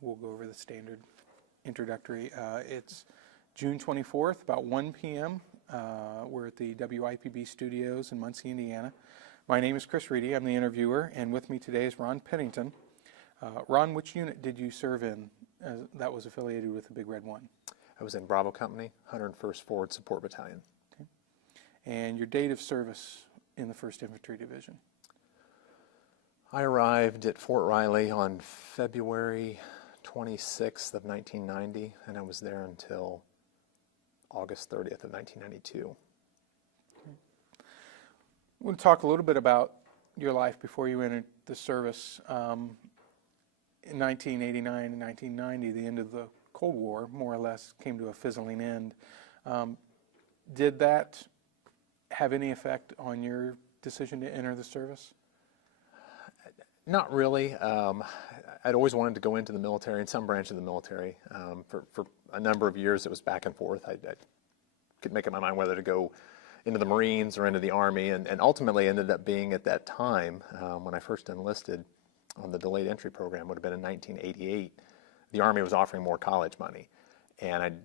we'll go over the standard introductory. It's June 24th, about 1 p.m. We're at the WIPB studios in Muncie, Indiana. My name is Chris Reedy. I'm the interviewer, and with me today is Ron Pennington. Ron, which unit did you serve in that was affiliated with the Big Red One? I was in Bravo Company, 101st Forward Support Battalion. Okay. And your date of service in the First Infantry Division? I arrived at Fort Riley on February 26th of 1990, and I was there until August 30th of 1992. Okay. We'll talk a little bit about your life before you entered the service. In 1989 and 1990, the end of the Cold War, more or less, came to a fizzling end. Did that have any effect on your decision to enter the service? Not really. I'd always wanted to go into the military, in some branch of the military. For a number of years, it was back and forth. I could make up my mind whether to go into the Marines or into the Army, and ultimately ended up being, at that time, when I first enlisted on the delayed entry program, would have been in 1988, the Army was offering more college money. And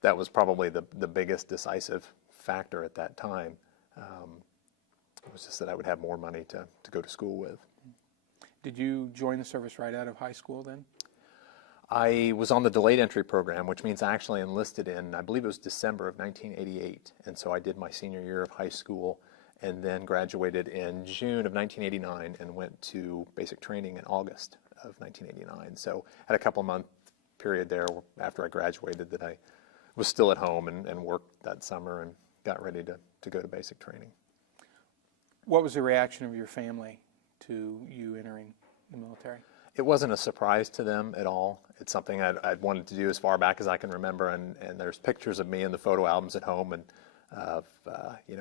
that was probably the biggest decisive factor at that time. It was just that I would have more money to go to school with. Did you join the service right out of high school then? I was on the delayed entry program, which means I actually enlisted in, I believe it was December of 1988. And so I did my senior year of high school and then graduated in June of 1989 and went to basic training in August of 1989. So had a couple month period there after I graduated that I was still at home and worked that summer and got ready to go to basic training. What was the reaction of your family to you entering the military? It wasn't a surprise to them at all. It's something I'd wanted to do as far back as I can remember, and there's pictures of me in the photo albums at home, and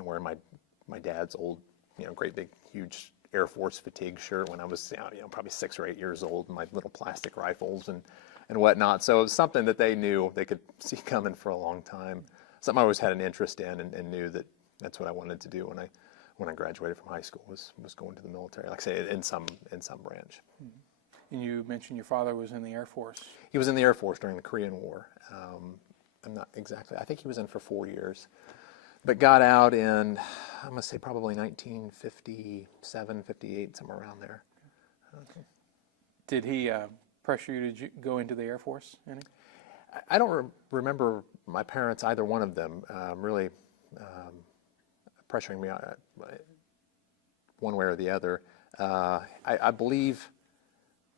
wearing my dad's old, great big huge Air Force fatigue shirt when I was probably 6 or 8 years old, and my little plastic rifles and whatnot. So it was something that they knew they could see coming for a long time. Something I always had an interest in, and knew that that's what I wanted to do when I graduated from high school was going to the military. Like I say, in some branch. Mm-hmm. And you mentioned your father was in the Air Force. He was in the Air Force during the Korean War. I'm not exactly, I think he was in for 4 years. But got out in, I'm going to say probably 1957, 58, somewhere around there. Okay. Did he pressure you to go into the Air Force any? I don't remember my parents, either one of them, really pressuring me one way or the other. I believe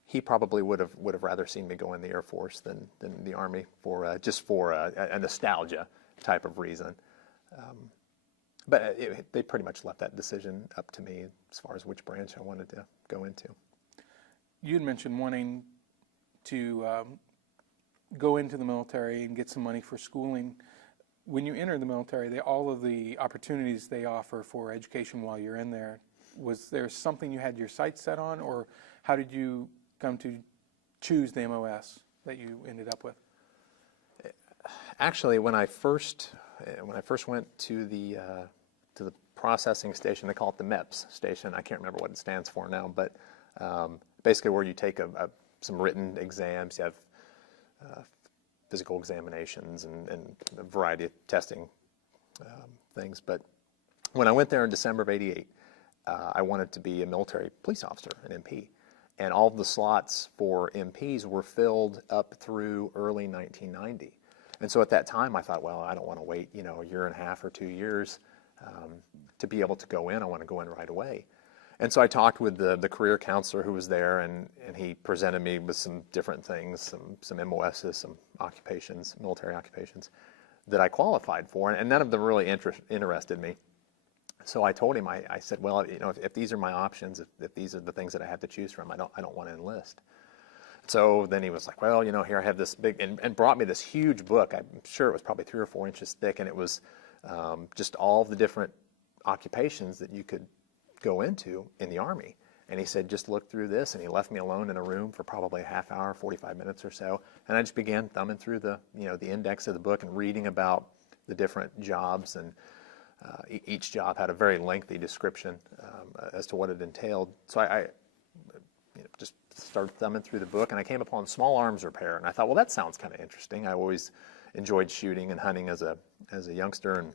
he probably would have rather seen me go in the Air Force than the Army for just for a nostalgia type of reason. But they pretty much left that decision up to me as far as which branch I wanted to go into. You had mentioned wanting to go into the military and get some money for schooling. When you enter the military, all of the opportunities they offer for education while you're in there, was there something you had your sights set on, or how did you come to choose the MOS that you ended up with? Actually, when I first went to the processing station, they call it the MEPS station. I can't remember what it stands for now, but basically where you take some written exams, you have physical examinations and a variety of testing things. But when I went there in December of '88, I wanted to be a military police officer, an MP. And all of the slots for MPs were filled up through early 1990. And so at that time, I thought, well, I don't want to wait, a year and a half or 2 years to be able to go in. I want to go in right away. And so I talked with the career counselor who was there, and he presented me with some different things, some MOSs, some occupations, military occupations that I qualified for, and none of them really interested me. So I told him, I said, well, if these are my options, if these are the things that I have to choose from, I don't want to enlist. So then he was like, well, here I have this big, and brought me this huge book. I'm sure it was probably 3 or 4 inches thick, and it was just all of the different occupations that you could go into in the Army. And he said, just look through this, and he left me alone in a room for probably a half hour, 45 minutes or so, and I just began thumbing through the index of the book and reading about the different jobs, and each job had a very lengthy description as to what it entailed. So I just started thumbing through the book, and I came upon small arms repair, and I thought, well, that sounds kind of interesting. I always enjoyed shooting and hunting as a youngster, and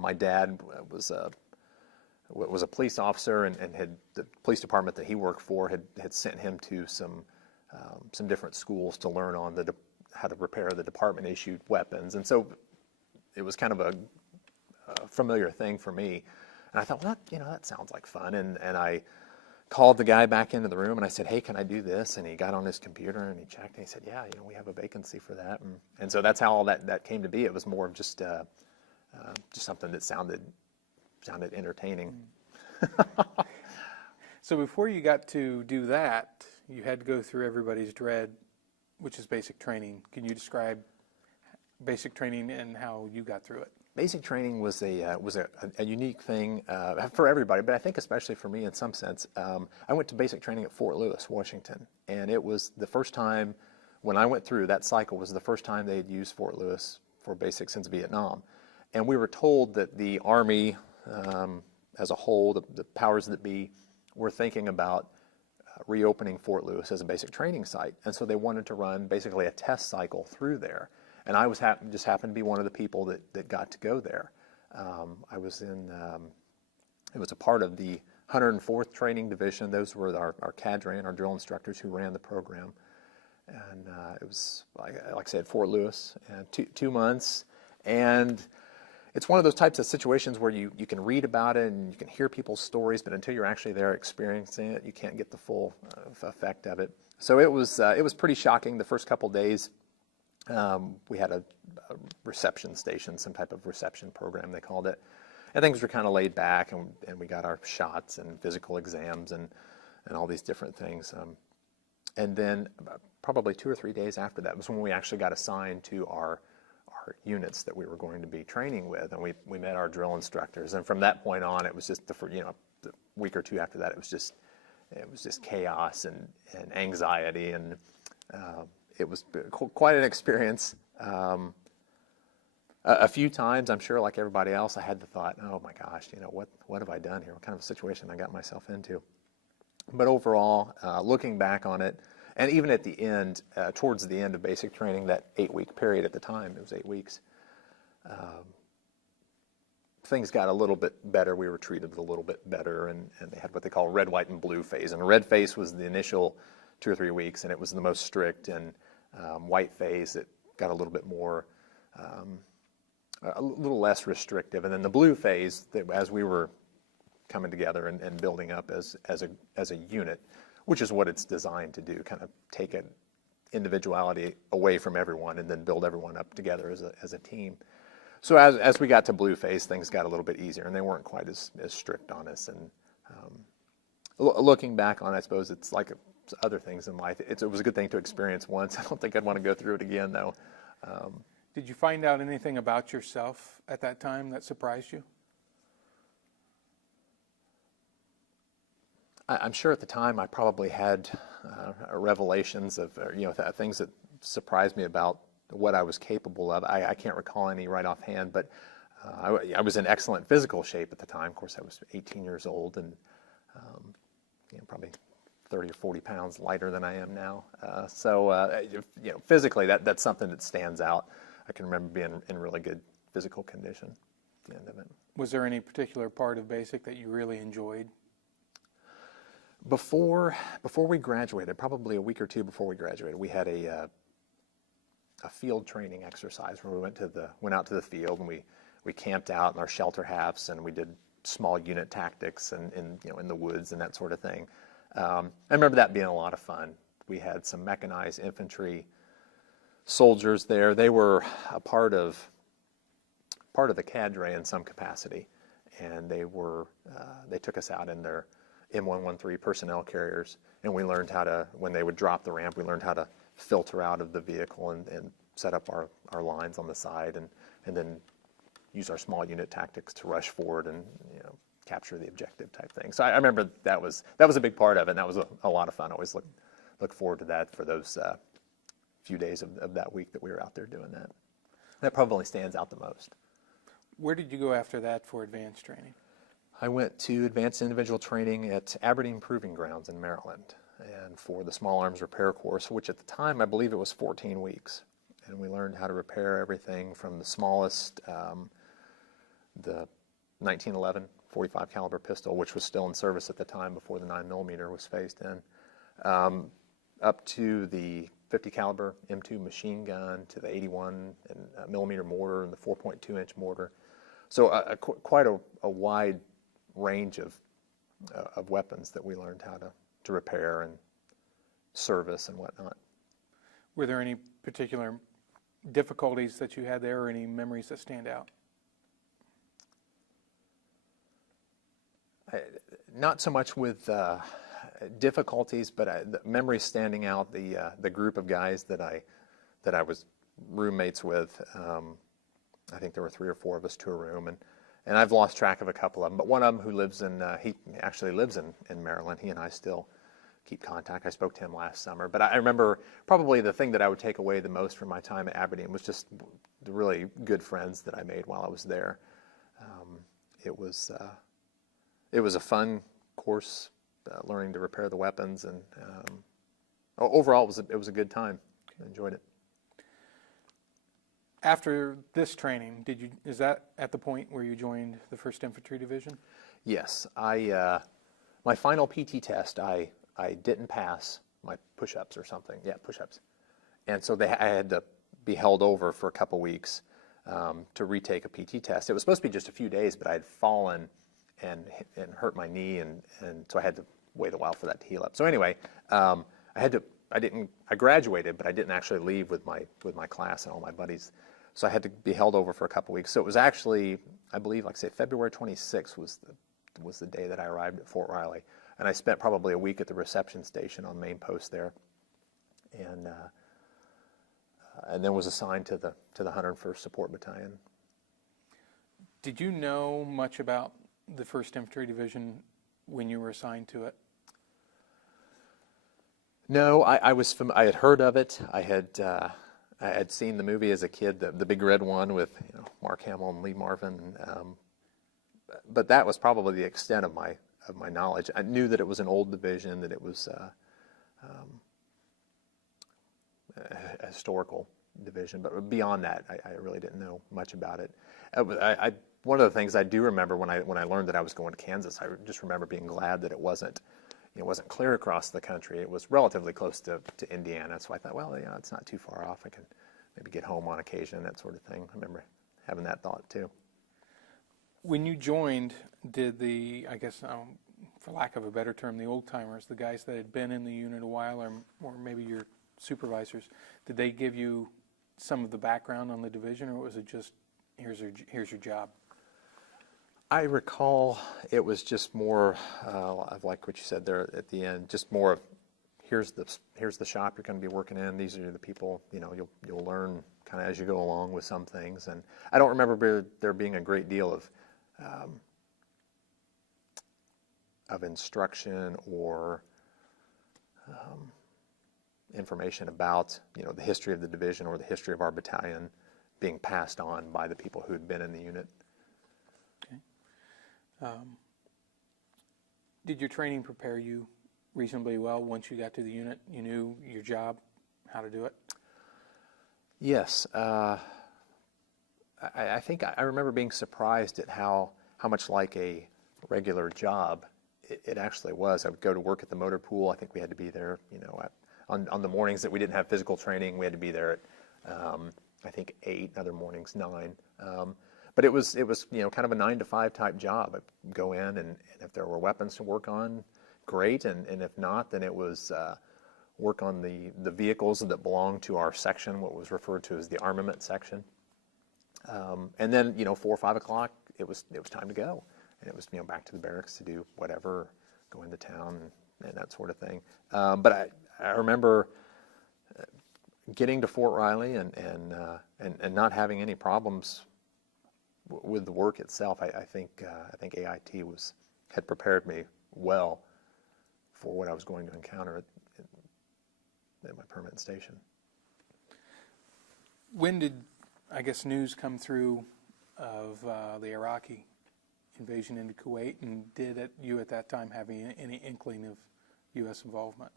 my dad was a police officer, and had the police department that he worked for had sent him to some different schools to learn on how to repair the department issued weapons, and so it was kind of a familiar thing for me. And I thought, well, that sounds like fun, and I called the guy back into the room and I said, hey, can I do this? And he got on his computer and he checked and he said, yeah, we have a vacancy for that, and so that's how all that came to be. It was more of just something that sounded entertaining. So before you got to do that, you had to go through everybody's dread, which is basic training. Can you describe basic training and how you got through it? Basic training was a unique thing for everybody, but I think especially for me in some sense. I went to basic training at Fort Lewis, Washington, and it was the first time when I went through that cycle was the first time they had used Fort Lewis for basic since Vietnam. And we were told that the Army as a whole, the powers that be, were thinking about reopening Fort Lewis as a basic training site, and so they wanted to run basically a test cycle through there. And I was just happened to be one of the people that got to go there. I was it was a part of the 104th Training Division. Those were our cadre and our drill instructors who ran the program. And it was, like I said, Fort Lewis, and 2 months. And it's one of those types of situations where you can read about it and you can hear people's stories, but until you're actually there experiencing it, you can't get the full effect of it. So it was pretty shocking the first couple days. We had a reception station, some type of reception program they called it, and things were kind of laid back, and we got our shots and physical exams and all these different things. And then probably 2 or 3 days after that was when we actually got assigned to our units that we were going to be training with, and we met our drill instructors. And from that point on, it was just the week or two after that, it was just chaos and anxiety, and it was quite an experience. A few times, I'm sure, like everybody else, I had the thought, oh my gosh, what have I done here? What kind of a situation I got myself into? But overall, looking back on it, and even at the end, towards the end of basic training, that 8-week period at the time, it was 8 weeks, things got a little bit better. We were treated a little bit better, and they had what they call red, white, and blue phase. And red phase was the initial 2 or 3 weeks, and it was the most strict, and white phase, it got a little bit more, a little less restrictive. And then the blue phase, as we were coming together and building up as a unit, which is what it's designed to do, kind of take an individuality away from everyone and then build everyone up together as a team. So as we got to blue phase, things got a little bit easier, and they weren't quite as strict on us. And looking back on it, I suppose it's like other things in life. It was a good thing to experience once. I don't think I'd want to go through it again, though. Did you find out anything about yourself at that time that surprised you? I'm sure at the time I probably had revelations of things that surprised me about what I was capable of. I can't recall any right offhand, but I was in excellent physical shape at the time. Of course, I was 18 years old and probably 30 or 40 pounds lighter than I am now. So physically, that's something that stands out. I can remember being in really good physical condition at the end of it. Was there any particular part of basic that you really enjoyed? Before we graduated, probably a week or two before we graduated, we had a field training exercise where we went out to the field, and we camped out in our shelter halves, and we did small unit tactics and in the woods and that sort of thing. I remember that being a lot of fun. We had some mechanized infantry soldiers there. They were a part of the cadre in some capacity, and they took us out in their M113 personnel carriers, and we learned when they would drop the ramp, we learned how to filter out of the vehicle and set up our lines on the side, and then use our small unit tactics to rush forward and capture the objective type thing. So I remember that was a big part of it, and that was a lot of fun. I always look forward to that for those few days of that week that we were out there doing that. That probably stands out the most. Where did you go after that for advanced training? I went to advanced individual training at Aberdeen Proving Grounds in Maryland. and for the small arms repair course, which at the time I believe it was 14 weeks. And we learned how to repair everything from the smallest, the 1911 .45 caliber pistol, which was still in service at the time before the 9mm was phased in, up to the 50 caliber M2 machine gun, to the 81 millimeter mortar and the 4.2 inch mortar. So quite a wide range of weapons that we learned how to repair and service and whatnot. Were there any particular difficulties that you had there, or any memories that stand out? Not so much with difficulties, but the memories standing out. The group of guys that I was roommates with. I think there were 3 or 4 of us to a room, and I've lost track of a couple of them. But one of them who lives he actually lives in Maryland. He and I still keep contact. I spoke to him last summer. But I remember probably the thing that I would take away the most from my time at Aberdeen was just the really good friends that I made while I was there. It was a fun course, learning to repair the weapons, and overall it was a good time. I enjoyed it. After this training, is that at the point where you joined the First Infantry Division? Yes, my final PT test, I didn't pass my push-ups or something. Yeah, push-ups, and so I had to be held over for a couple weeks to retake a PT test. It was supposed to be just a few days, but I had fallen and hurt my knee, and so I had to wait a while for that to heal up. So anyway, I graduated, but I didn't actually leave with my class and all my buddies. So I had to be held over for a couple weeks. So it was actually, I believe, like say February 26th was the day that I arrived at Fort Riley, and I spent probably a week at the reception station on main post there, and then was assigned to the 101st Support Battalion. Did you know much about the First Infantry Division when you were assigned to it? No, I had heard of it. I had seen the movie as a kid, the Big Red One with Mark Hamill and Lee Marvin, but that was probably the extent of my knowledge. I knew that it was an old division, that it was a historical division, but beyond that, I really didn't know much about it. One of the things I do remember when I learned that I was going to Kansas, I just remember being glad that it wasn't clear across the country. It was relatively close to Indiana, so I thought, well, it's not too far off. I can maybe get home on occasion, that sort of thing. I remember having that thought too. When you joined, did I guess, for lack of a better term, the old-timers, the guys that had been in the unit a while, or maybe your supervisors, did they give you some of the background on the division, or was it just, here's your job? I recall it was just more, like what you said there at the end, just more of, here's the shop you're going to be working in. These are the people, you'll learn kind of as you go along with some things. And I don't remember there being a great deal of instruction or information about, the history of the division or the history of our battalion being passed on by the people who had been in the unit. Did your training prepare you reasonably well once you got to the unit? You knew your job, how to do it? Yes. I think I remember being surprised at how much like a regular job it actually was. I would go to work at the motor pool. I think we had to be there, on the mornings that we didn't have physical training, we had to be there at, I think 8, other mornings 9. But it was kind of a 9 to 5 type job. I'd go in, and if there were weapons to work on, great, and if not, then it was work on the vehicles that belonged to our section, what was referred to as the armament section. And then 4 or 5 o'clock, it was time to go, and it was back to the barracks to do whatever, go into town and that sort of thing. But I remember getting to Fort Riley and not having any problems with the work itself. I think AIT had prepared me well for what I was going to encounter at my permanent station. When did, I guess, news come through of the Iraqi invasion into Kuwait, and did you at that time have any inkling of U.S. involvement?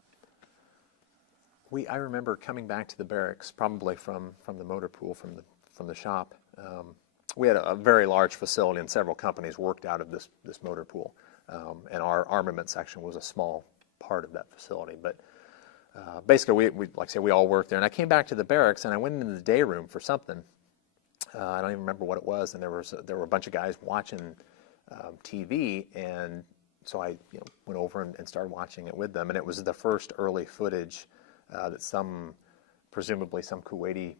I remember coming back to the barracks, probably from the motor pool, from the shop. We had a very large facility, and several companies worked out of this motor pool, and our armament section was a small part of that facility. But basically, we like I said, we all worked there. And I came back to the barracks, and I went into the day room for something. I don't even remember what it was, and there were a bunch of guys watching TV, and so I went over and started watching it with them. And it was the first early footage that presumably some Kuwaiti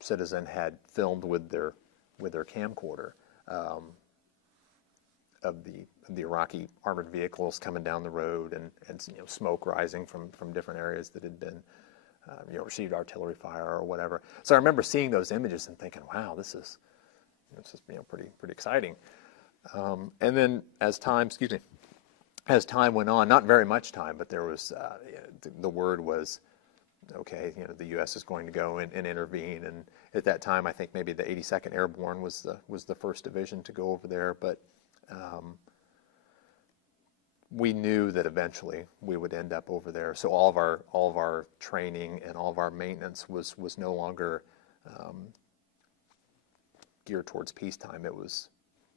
citizen had filmed with their camcorder of the Iraqi armored vehicles coming down the road, and smoke rising from different areas that had been received artillery fire or whatever. So I remember seeing those images and thinking, wow, this is pretty exciting. And then as time went on, not very much time, but there was the word was, okay, the U.S. is going to go and intervene. And at that time, I think maybe the 82nd Airborne was the first division to go over there. But we knew that eventually we would end up over there. So all of our training and all of our maintenance was no longer geared towards peacetime. It was,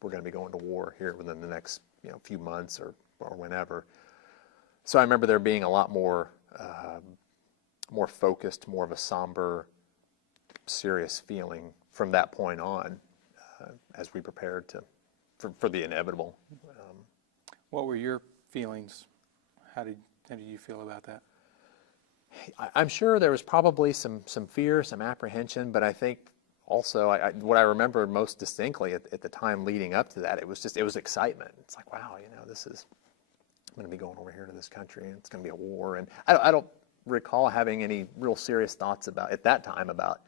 we're going to be going to war here within the next few months or whenever. So I remember there being a lot more focused, more of a somber, serious feeling from that point on as we prepared for the inevitable. What were your feelings? How did you feel about that? I'm sure there was probably some fear, some apprehension, but I think also what I remember most distinctly at the time leading up to that, it was excitement. It's like, wow, I'm going to be going over here to this country, and it's going to be a war. And I don't recall having any real serious thoughts at that time about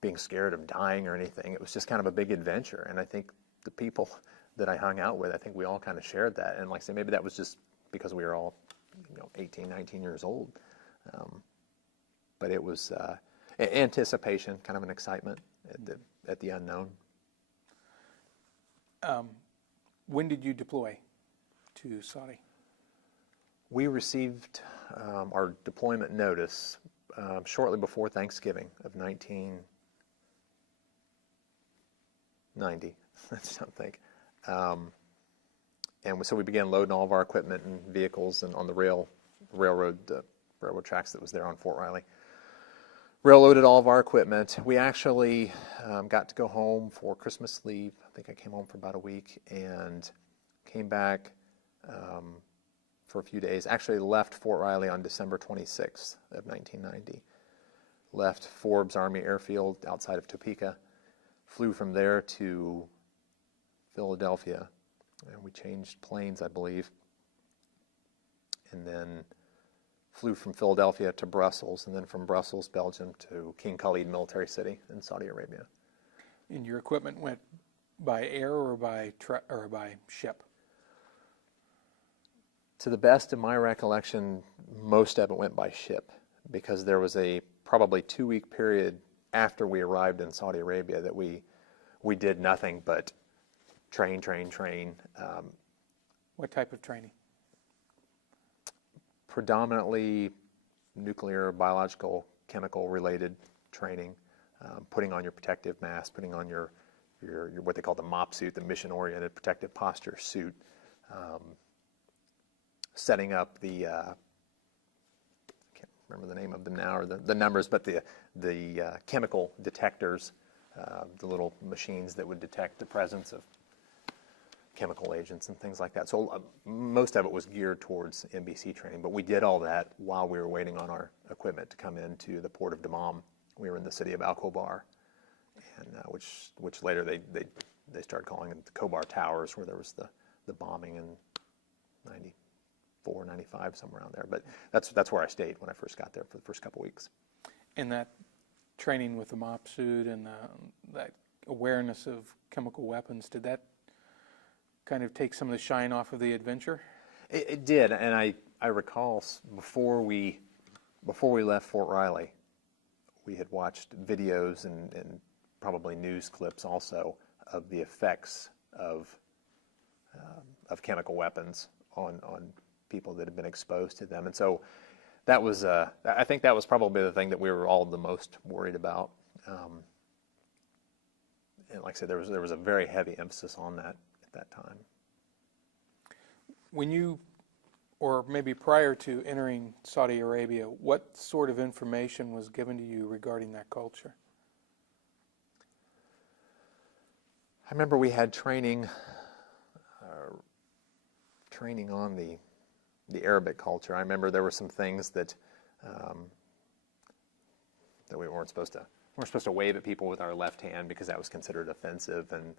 being scared of dying or anything. It was just kind of a big adventure, and I think the people that I hung out with, I think we all kind of shared that. And like I say, maybe that was just because we were all 18, 19 years old. But it was anticipation, kind of an excitement at the unknown. When did you deploy to Saudi? We received our deployment notice shortly before Thanksgiving of 1990, I don't think. And so we began loading all of our equipment and vehicles and on the railroad tracks that was there on Fort Riley. Railroaded all of our equipment. We actually got to go home for Christmas leave. I think I came home for about a week and came back for a few days. Actually left Fort Riley on December 26th of 1990. Left Forbes Army Airfield outside of Topeka. Flew from there to Philadelphia. And we changed planes, I believe. And then flew from Philadelphia to Brussels, and then from Brussels, Belgium, to King Khalid Military City in Saudi Arabia. And your equipment went by air or by ship? To the best of my recollection, most of it went by ship, because there was a probably 2-week period after we arrived in Saudi Arabia that we did nothing but train. What type of training? Predominantly nuclear, biological, chemical related training, putting on your protective mask, putting on your what they call the MOP suit, the mission oriented protective posture suit, setting up the I can't remember the name of them now or the numbers, but the chemical detectors, the little machines that would detect the presence of chemical agents and things like that. So most of it was geared towards NBC training, but we did all that while we were waiting on our equipment to come into the port of Dammam. We were in the city of Al-Khobar, and which later they started calling it the Khobar Towers, where there was the bombing in 94, 95, somewhere around there. But that's where I stayed when I first got there for the first couple of weeks. And that training with the MOP suit and that awareness of chemical weapons, did that kind of take some of the shine off of the adventure? It did, and I recall before we left Fort Riley, we had watched videos and probably news clips also of the effects of chemical weapons on people that had been exposed to them. And so that was, I think that was probably the thing that we were all the most worried about. And like I said, there was a very heavy emphasis on that at that time. When you, or maybe prior to entering Saudi Arabia, what sort of information was given to you regarding that culture? I remember we had training on the Arabic culture. I remember there were some things that that we weren't supposed to wave at people with our left hand because that was considered offensive, and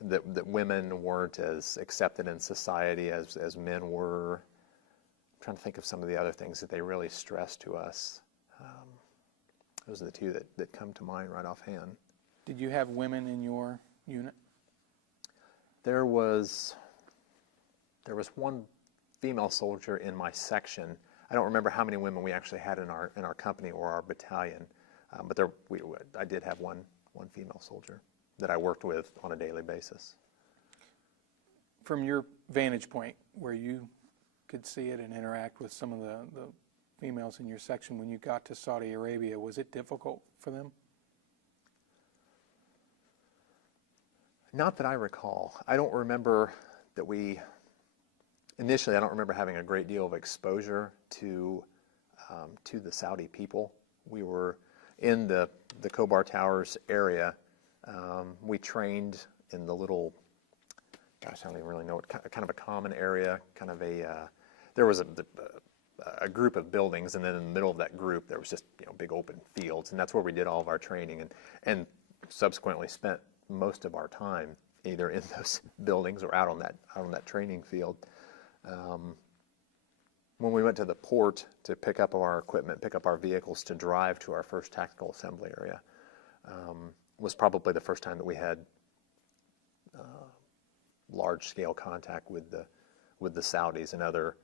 that women weren't as accepted in society as men were. I'm trying to think of some of the other things that they really stressed to us. Those are the two that come to mind right offhand. Did you have women in your unit? There was one female soldier in my section. I don't remember how many women we actually had in our company or our battalion, but I did have one female soldier that I worked with on a daily basis. From your vantage point, where you could see it and interact with some of the females in your section, when you got to Saudi Arabia, was it difficult for them? Not that I recall. I don't remember that initially I don't remember having a great deal of exposure to the Saudi people. We were in the Khobar Towers area. We trained in the little, gosh, I don't even really know what, kind of a common area, kind of there was a group of buildings, and then in the middle of that group there was just big open fields, and that's where we did all of our training, and subsequently spent most of our time either in those buildings or out on that training field. When we went to the port to pick up our equipment, pick up our vehicles to drive to our first tactical assembly area, was probably the first time that we had large-scale contact with the Saudis and other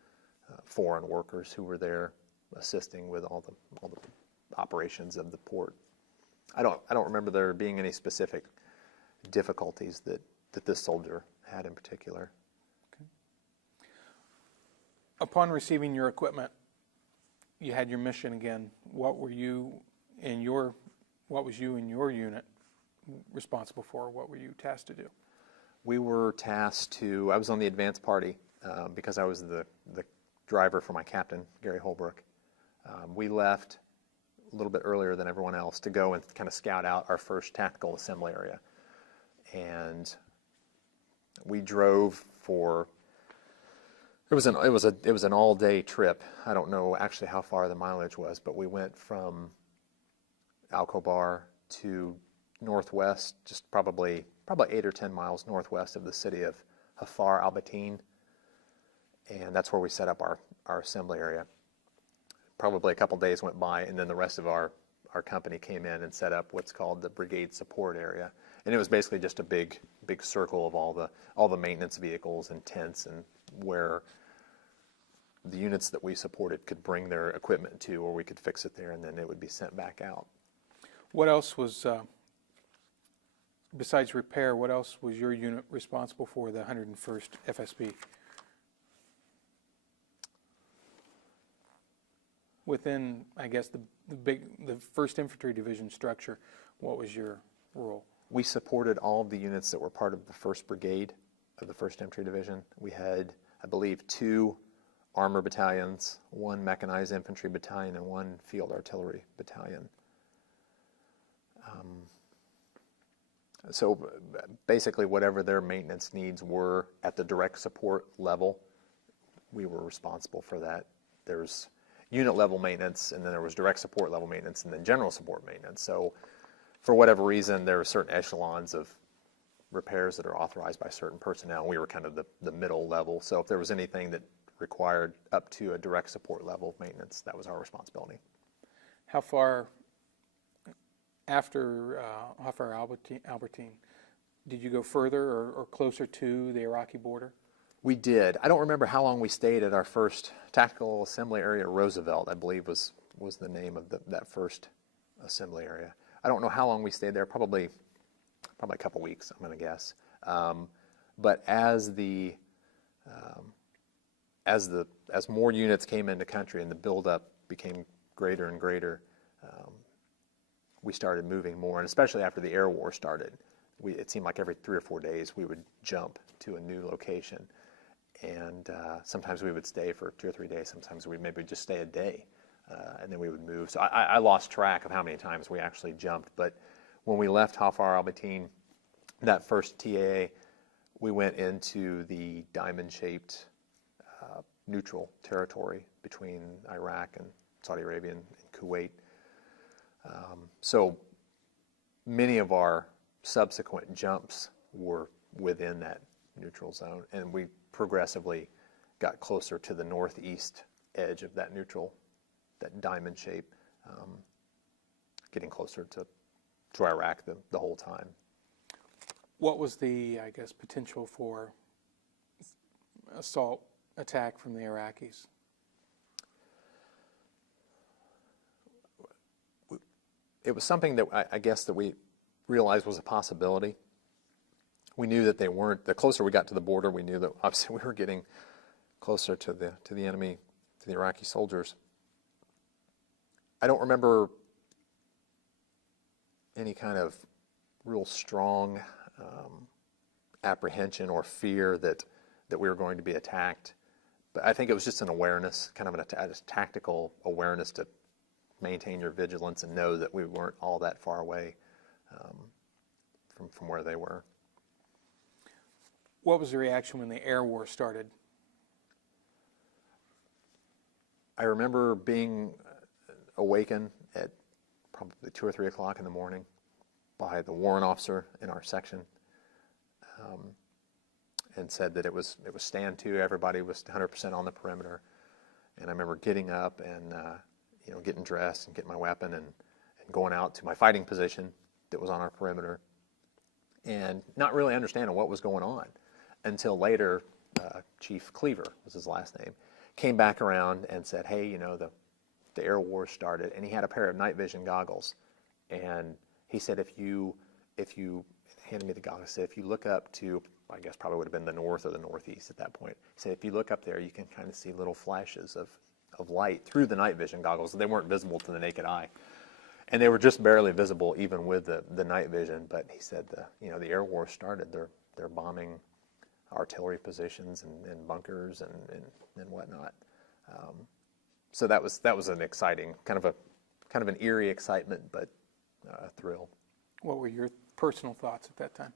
foreign workers who were there assisting with all the operations of the port. I don't remember there being any specific difficulties that this soldier had in particular. Okay. Upon receiving your equipment, you had your mission again. What was you and your unit responsible for? What were you tasked to do? We were tasked I was on the advance party because I was the driver for my captain, Gary Holbrook. We left a little bit earlier than everyone else to go and kind of scout out our first tactical assembly area. And we drove for, it was an all-day trip. I don't know actually how far the mileage was, but we went from Al Khobar to northwest, just probably 8 or 10 miles northwest of the city of Hafar al-Batin, and that's where we set up our assembly area. Probably a couple days went by, and then the rest of our company came in and set up what's called the brigade support area, and it was basically just a big circle of all the maintenance vehicles and tents, and where the units that we supported could bring their equipment to, or we could fix it there, and then it would be sent back out. What else was, besides repair, what else was your unit responsible for, the 101st FSB? Within, I guess, the First Infantry Division structure, what was your role? We supported all of the units that were part of the 1st Brigade of the 1st Infantry Division. We had, I believe, 2 armor battalions, 1 mechanized infantry battalion, and 1 field artillery battalion. So basically whatever their maintenance needs were at the direct support level, we were responsible for that. There's unit level maintenance, and then there was direct support level maintenance, and then general support maintenance. So for whatever reason, there are certain echelons of repairs that are authorized by certain personnel. We were kind of the middle level. So if there was anything that required up to a direct support level of maintenance, that was our responsibility. How far after Hafar al-Batin, did you go further or closer to the Iraqi border? We did. I don't remember how long we stayed at our first tactical assembly area. Roosevelt, I believe, was the name of that first assembly area. I don't know how long we stayed there. Probably a couple weeks, I'm going to guess. But as the as more units came into country and the buildup became greater and greater, we started moving more, and especially after the air war started, it seemed like every 3 or 4 days we would jump to a new location, and sometimes we would stay for 2 or 3 days. Sometimes we maybe just stay a day, and then we would move. So I lost track of how many times we actually jumped. But when we left Hafar al-Mateen, that first TAA, we went into the diamond-shaped neutral territory between Iraq and Saudi Arabia and Kuwait. So many of our subsequent jumps were within that neutral zone, and we progressively got closer to the northeast edge of that neutral, that diamond shape, getting closer to Iraq the whole time. What was the, I guess, potential for assault attack from the Iraqis? It was something that I guess that we realized was a possibility. We knew that they weren't. The closer we got to the border, we knew that obviously we were getting closer to the enemy, to the Iraqi soldiers. I don't remember any kind of real strong apprehension or fear that we were going to be attacked. But I think it was just an awareness, kind of a tactical awareness to maintain your vigilance and know that we weren't all that far away from where they were. What was the reaction when the air war started? I remember being awakened at probably 2 or 3 o'clock in the morning by the warrant officer in our section, and said that it was stand to. Everybody was 100% on the perimeter. And I remember getting up and getting dressed and getting my weapon and going out to my fighting position that was on our perimeter, and not really understanding what was going on until later. Chief Cleaver was his last name, came back around and said, "Hey, the air war started," and he had a pair of night vision goggles, and he said, if you handed me the goggles, he said, if you look up to, I guess probably would have been the north or the northeast at that point, he said, if you look up there, you can kind of see little flashes of light through the night vision goggles. They weren't visible to the naked eye, and they were just barely visible even with the night vision. But he said the air war started. They're bombing artillery positions and bunkers and whatnot. So that was an exciting kind of an eerie excitement, but a thrill. What were your personal thoughts at that time?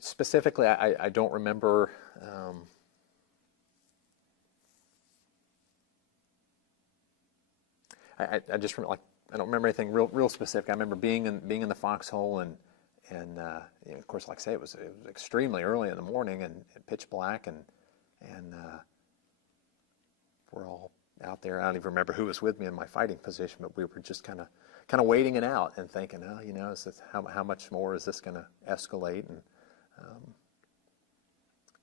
Specifically, I don't remember. I just remember, I don't remember anything real specific. I remember being in the foxhole and of course, like I say, it was extremely early in the morning and pitch black and we're all out there. I don't even remember who was with me in my fighting position, but we were just kind of waiting it out and thinking, is this, how much more is this going to escalate? And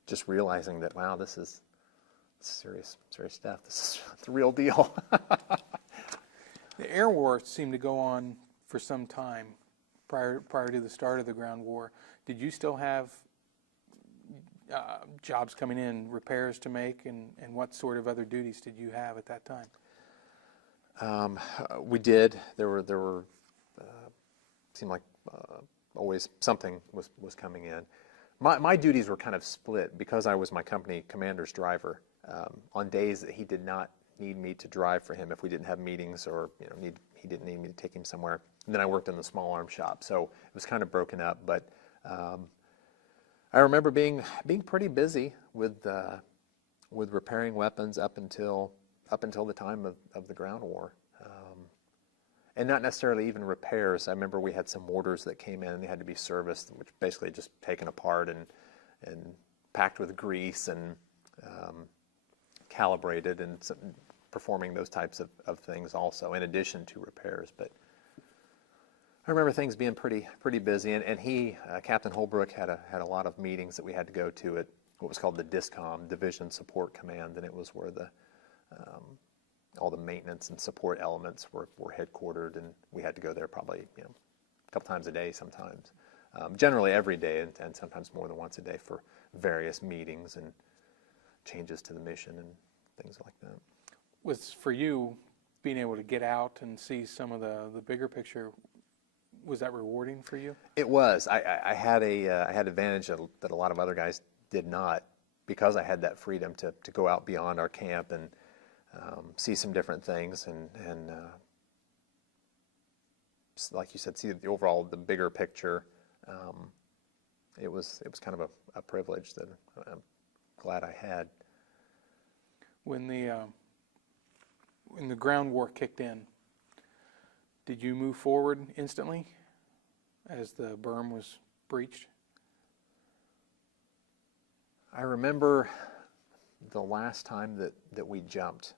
just realizing that, wow, this is serious stuff. This is the real deal. The air war seemed to go on for some time prior to the start of the ground war. Did you still have jobs coming in, repairs to make, and what sort of other duties did you have at that time? We did. There were seemed like always something was coming in. My duties were kind of split because I was my company commander's driver. On days that he did not need me to drive for him, if we didn't have meetings or he didn't need me to take him somewhere. And then I worked in the small arms shop, so it was kind of broken up. But I remember being pretty busy with repairing weapons up until the time of the ground war, and not necessarily even repairs. I remember we had some mortars that came in and they had to be serviced, which basically just taken apart and packed with grease and calibrated and performing those types of things also, in addition to repairs. But I remember things being pretty busy, and he, Captain Holbrook, had a lot of meetings that we had to go to at what was called the DISCOM, Division Support Command, and it was where all the maintenance and support elements were headquartered, and we had to go there probably a couple times a day sometimes. generally every day, and sometimes more than once a day for various meetings and changes to the mission and things like that. Was for you being able to get out and see some of the bigger picture, was that rewarding for you? It was. I had I had advantage that a lot of other guys did not, because I had that freedom to go out beyond our camp and see some different things and like you said, see the bigger picture. It was kind of a privilege that I'm glad I had. When the ground war kicked in, did you move forward instantly as the berm was breached? I remember the last time that we jumped.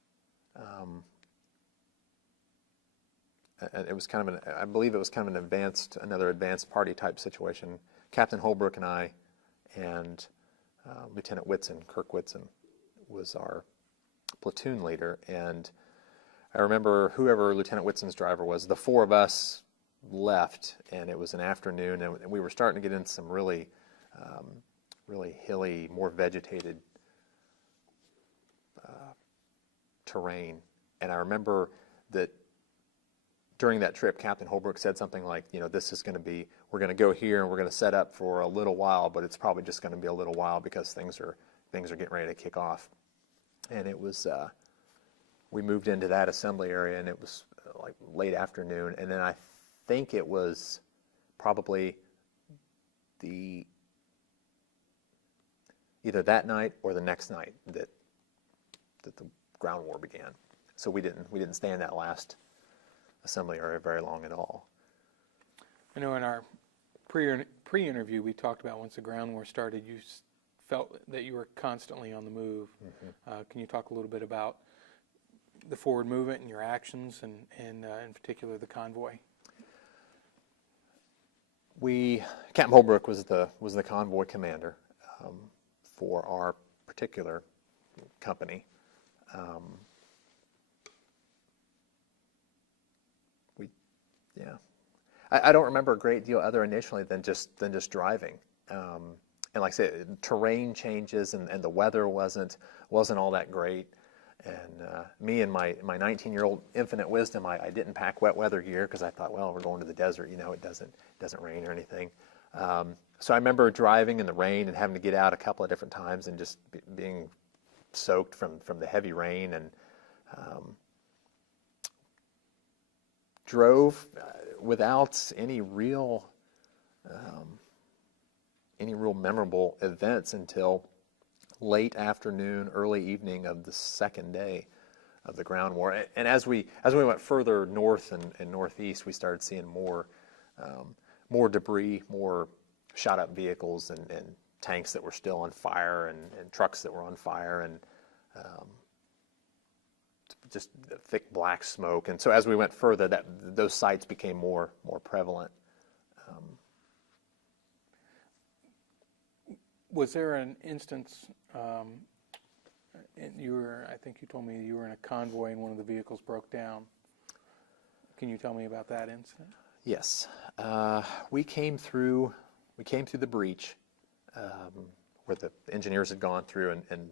And it was kind of I believe it was kind of another advanced party type situation. Captain Holbrook and I and Lieutenant Whitson, Kirk Whitson, was our platoon leader. And I remember whoever Lieutenant Whitson's driver was, the four of us left, and it was an afternoon, and we were starting to get into some really hilly, more vegetated terrain. And I remember that during that trip, Captain Holbrook said something like, this is going to be, we're going to go here and we're going to set up for a little while, but it's probably just going to be a little while because things are getting ready to kick off. And it was, we moved into that assembly area, and it was like late afternoon. And then I think it was probably either that night or the next night that the ground war began. So we didn't stay in that last assembly area very long at all. I know in our pre-interview we talked about once the ground war started, you felt that you were constantly on the move. Mm-hmm. Can you talk a little bit about the forward movement and your actions, and in particular the convoy? Captain Holbrook was the convoy commander for our particular company. I don't remember a great deal other initially than just driving. And like I said, terrain changes and the weather wasn't all that great. And me and my 19-year-old infinite wisdom, I didn't pack wet weather gear because I thought, well, we're going to the desert, it doesn't rain or anything. So I remember driving in the rain and having to get out a couple of different times and just being soaked from the heavy rain, and drove without any real memorable events until late afternoon, early evening of the second day of the ground war. And as we went further north and northeast, we started seeing more debris, more shot up vehicles and tanks that were still on fire and trucks that were on fire, and just thick black smoke. And so as we went further, those sites became more prevalent. Was there an instance, I think you told me you were in a convoy and one of the vehicles broke down. Can you tell me about that incident? Yes. We came through the breach where the engineers had gone through and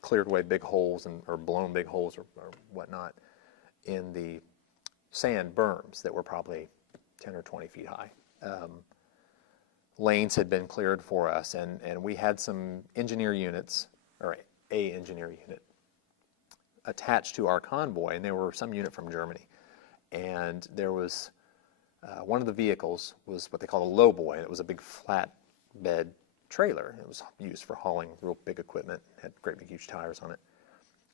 cleared away big holes or blown big holes or whatnot in the sand berms that were probably 10 or 20 feet high. Lanes had been cleared for us, and we had some engineer units, or a engineer unit, attached to our convoy, and there were some unit from Germany. And there was one of the vehicles was what they call a lowboy, and it was a big flat bed trailer. It was used for hauling real big equipment, had great big huge tires on it.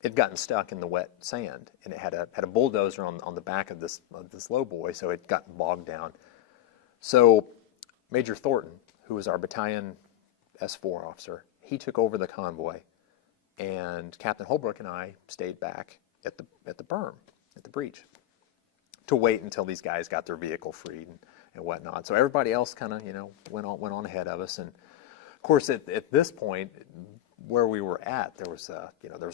It had gotten stuck in the wet sand, and it had a bulldozer on the back of this lowboy, so it got bogged down. So Major Thornton, who was our battalion S4 officer, he took over the convoy, and Captain Holbrook and I stayed back at the berm, at the breach, to wait until these guys got their vehicle freed and whatnot. So everybody else kind of went on ahead of us. And of course, at this point, where we were at, there was a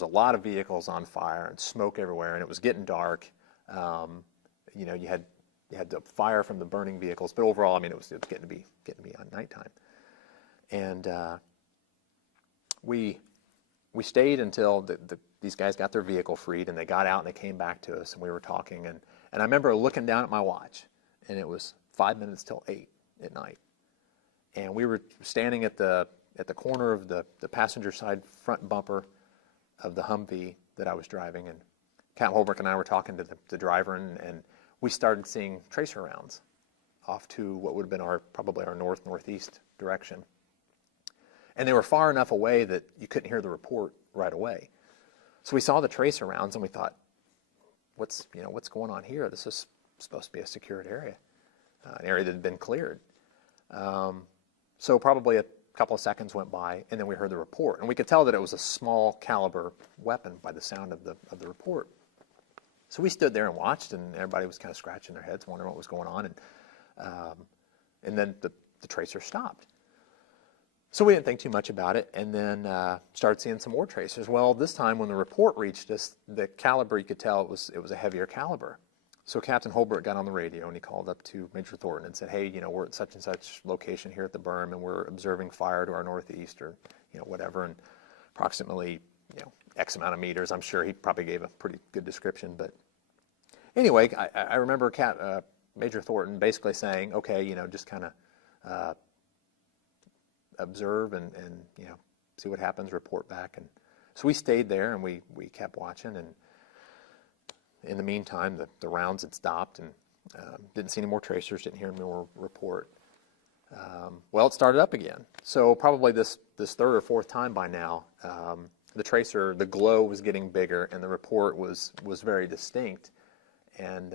lot of vehicles on fire and smoke everywhere, and it was getting dark. You had you had the fire from the burning vehicles, but overall, I mean, it was getting to be on nighttime. And we stayed until these guys got their vehicle freed, and they got out and they came back to us, and we were talking. And I remember looking down at my watch, and it was 5 minutes till 8 at night. And we were standing at the corner of the passenger side front bumper of the Humvee that I was driving, and Captain Holbrook and I were talking to the driver, and we started seeing tracer rounds off to what would have been probably our northeast direction. And they were far enough away that you couldn't hear the report right away. So we saw the tracer rounds, and we thought, what's going on here? This is supposed to be a secured area, an area that had been cleared. So probably a couple of seconds went by, and then we heard the report, and we could tell that it was a small caliber weapon by the sound of the report. So we stood there and watched, and everybody was kind of scratching their heads, wondering what was going on, and then the tracer stopped. So we didn't think too much about it, and then started seeing some more tracers. Well, this time when the report reached us, the caliber, you could tell it was a heavier caliber. So Captain Holbrook got on the radio, and he called up to Major Thornton and said, hey, we're at such and such location here at the berm, and we're observing fire to our northeast, or whatever, and approximately X amount of meters. I'm sure he probably gave a pretty good description. But anyway, I remember Major Thornton basically saying, okay, just kind of observe and see what happens, report back. And so we stayed there, and we kept watching, and in the meantime, the rounds had stopped, and didn't see any more tracers, didn't hear any more report. Well, it started up again. So probably this third or fourth time by now, the tracer, the glow was getting bigger, and the report was very distinct, and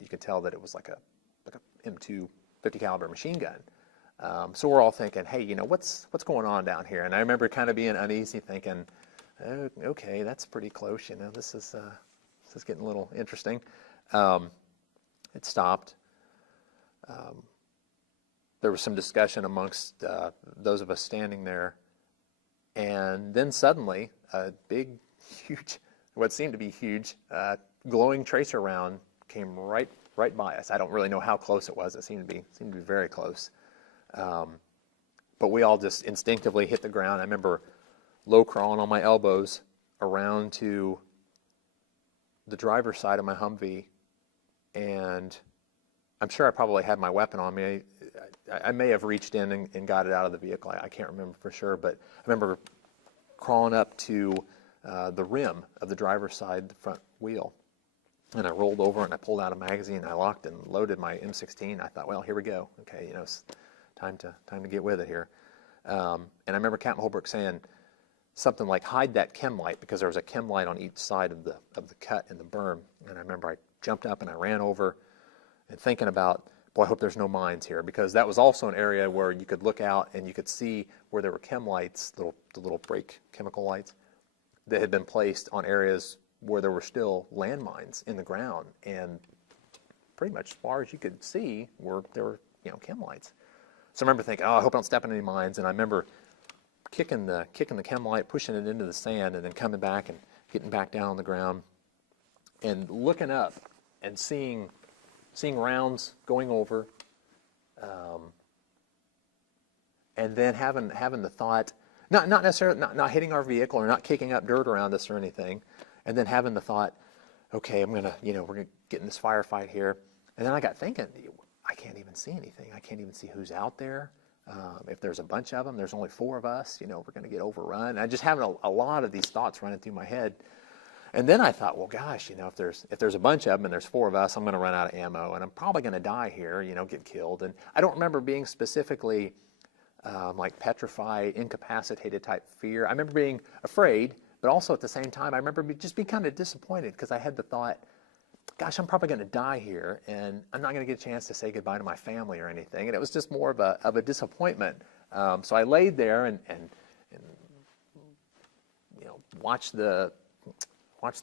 you could tell that it was like a M2 50 caliber machine gun. So we're all thinking, hey, what's going on down here? And I remember kind of being uneasy, thinking, okay, that's pretty close. This is getting a little interesting. It stopped. There was some discussion amongst those of us standing there, and then suddenly a big, huge, what seemed to be huge, glowing tracer round came right by us. I don't really know how close it was. It seemed to be very close. But we all just instinctively hit the ground. I remember low crawling on my elbows around to the driver's side of my Humvee, and I'm sure I probably had my weapon on me. I may have reached in and got it out of the vehicle. I can't remember for sure, but I remember crawling up to the rim of the driver's side, the front wheel, and I rolled over and I pulled out a magazine. I locked and loaded my M16. I thought, well, here we go. Okay, it's time to get with it here. And I remember Captain Holbrook saying something like, hide that chem light, because there was a chem light on each side of the cut in the berm. And I remember I jumped up and I ran over and thinking about, boy, I hope there's no mines here, because that was also an area where you could look out and you could see where there were chem lights, the little brake chemical lights that had been placed on areas where there were still landmines in the ground, and pretty much as far as you could see there were chem lights. So I remember thinking, oh, I hope I don't step in any mines. And I remember kicking the chem light, pushing it into the sand, and then coming back and getting back down on the ground and looking up and seeing rounds going over, and then having the thought, not necessarily not hitting our vehicle or not kicking up dirt around us or anything, and then having the thought, okay, we're gonna get in this firefight here. And then I got thinking, I can't even see anything. I can't even see who's out there. If there's a bunch of them, there's only 4 of us. We're going to get overrun. And I just having a lot of these thoughts running through my head. And then I thought, well, gosh, if there's a bunch of them and there's 4 of us, I'm going to run out of ammo, and I'm probably going to die here. Get killed. And I don't remember being specifically like petrified, incapacitated type fear. I remember being afraid, but also at the same time, I remember just being kind of disappointed, because I had the thought, gosh, I'm probably going to die here, and I'm not going to get a chance to say goodbye to my family or anything. And it was just more of a disappointment. So I laid there and watched the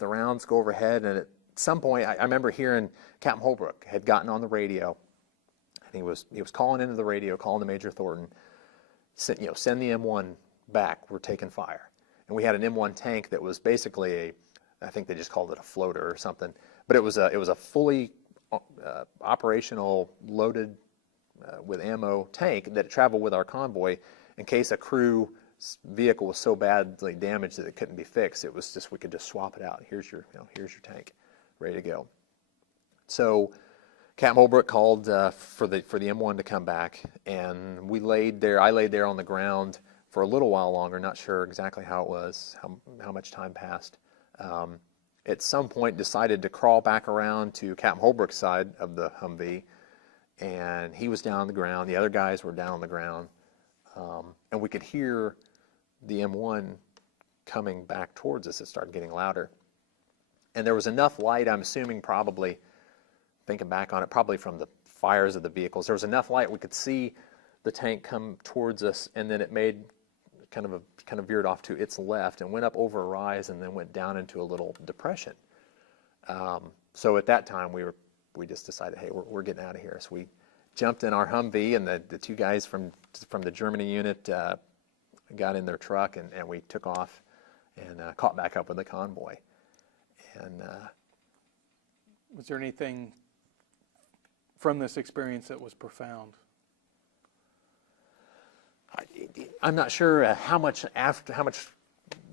rounds go overhead. And at some point, I remember hearing Captain Holbrook had gotten on the radio, and he was calling into the radio, calling to Major Thornton, send the M1 back. We're taking fire. And we had an M1 tank that was basically I think they just called it a floater or something. But it was a fully operational, loaded with ammo tank that traveled with our convoy in case a crew vehicle was so badly damaged that it couldn't be fixed. It was just, we could just swap it out. Here's your tank, ready to go. So Captain Holbrook called for the M1 to come back, and we laid there. I laid there on the ground for a little while longer, not sure exactly how it was, how much time passed. At some point decided to crawl back around to Captain Holbrook's side of the Humvee, and he was down on the ground. The other guys were down on the ground, and we could hear the M1 coming back towards us. It started getting louder. And there was enough light, I'm assuming probably, thinking back on it, probably from the fires of the vehicles, there was enough light we could see the tank come towards us, and then it made kind of veered off to its left and went up over a rise and then went down into a little depression. So at that time we just decided, hey, we're getting out of here. So we jumped in our Humvee, and the two guys from the Germany unit got in their truck, and we took off and caught back up with the convoy. And was there anything from this experience that was profound? I'm not sure how much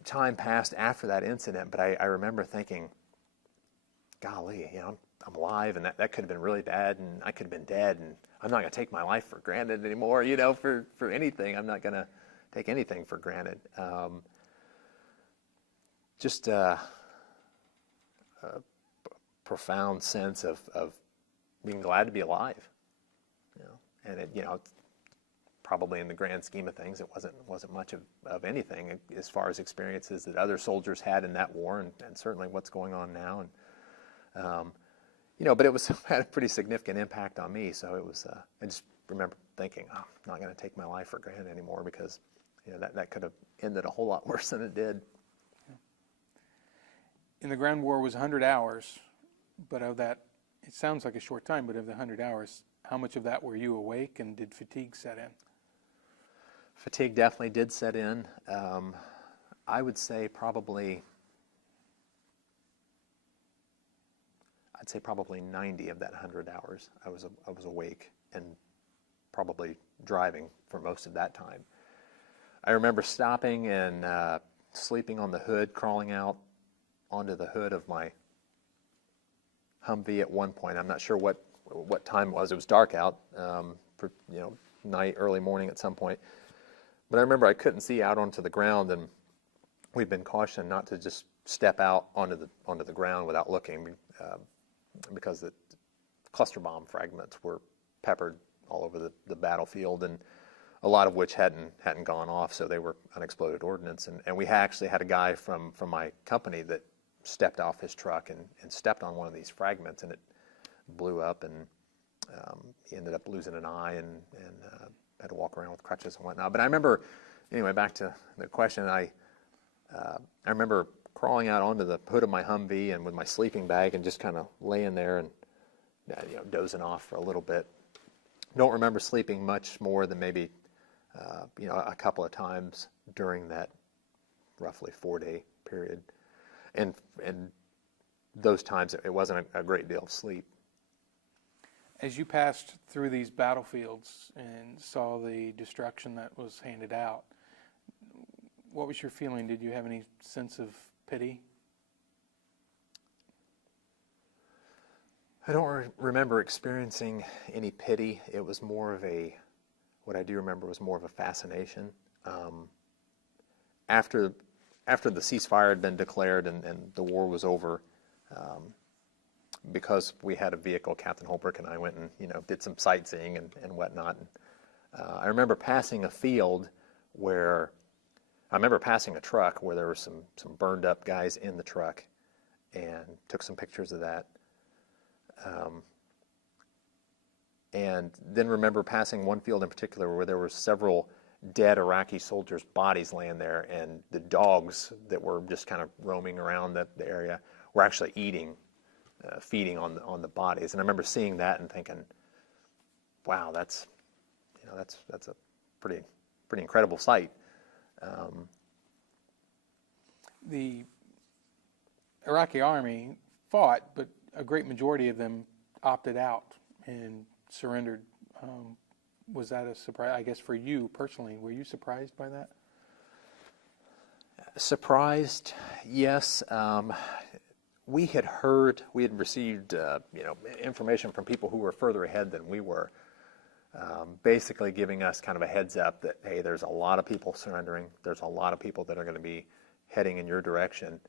time passed after that incident, but I remember thinking, golly, I'm alive, and that could have been really bad, and I could have been dead, and I'm not going to take my life for granted anymore, for anything. I'm not going to take anything for granted. Just a profound sense of being glad to be alive, and it, probably in the grand scheme of things, it wasn't much of anything as far as experiences that other soldiers had in that war, and certainly what's going on now. And but it had a pretty significant impact on me. So it was. I just remember thinking, I'm not going to take my life for granted anymore, because that could have ended a whole lot worse than it did. In the ground war was 100 hours, but of that, it sounds like a short time, but of the 100 hours, how much of that were you awake, and did fatigue set in? Fatigue definitely did set in. I would say probably 90 of that 100 hours I was awake and probably driving for most of that time. I remember stopping and sleeping on the hood, crawling out onto the hood of my Humvee at one point. I'm not sure what time it was. It was dark out, for night, early morning at some point. But I remember I couldn't see out onto the ground, and we've been cautioned not to just step out onto the ground without looking, because the cluster bomb fragments were peppered all over the battlefield, and a lot of which hadn't gone off, so they were unexploded ordnance. And we actually had a guy from my company that stepped off his truck and stepped on one of these fragments, and it blew up, and he ended up losing an eye and had to walk around with crutches and whatnot. But I remember, anyway, back to the question, I remember crawling out onto the hood of my Humvee and with my sleeping bag and just kind of laying there and dozing off for a little bit. Don't remember sleeping much more than maybe a couple of times during that roughly 4-day period, and those times it wasn't a great deal of sleep. As you passed through these battlefields and saw the destruction that was handed out, what was your feeling? Did you have any sense of pity? I don't remember experiencing any pity. It was more of what I do remember was more of a fascination. After the ceasefire had been declared and the war was over, because we had a vehicle, Captain Holbrook and I went and did some sightseeing and whatnot. And, I remember passing a field where I remember passing a truck where there were some burned up guys in the truck, and took some pictures of that. And then remember passing one field in particular where there were several dead Iraqi soldiers' bodies laying there, and the dogs that were just kind of roaming around the area were actually feeding on the bodies. And I remember seeing that and thinking, wow, that's a pretty incredible sight. The Iraqi army fought, but a great majority of them opted out and surrendered. Was that a surprise? I guess for you personally, were you surprised by that? Surprised, yes. We had received information from people who were further ahead than we were, basically giving us kind of a heads up that, hey, there's a lot of people surrendering. There's a lot of people that are going to be heading in your direction.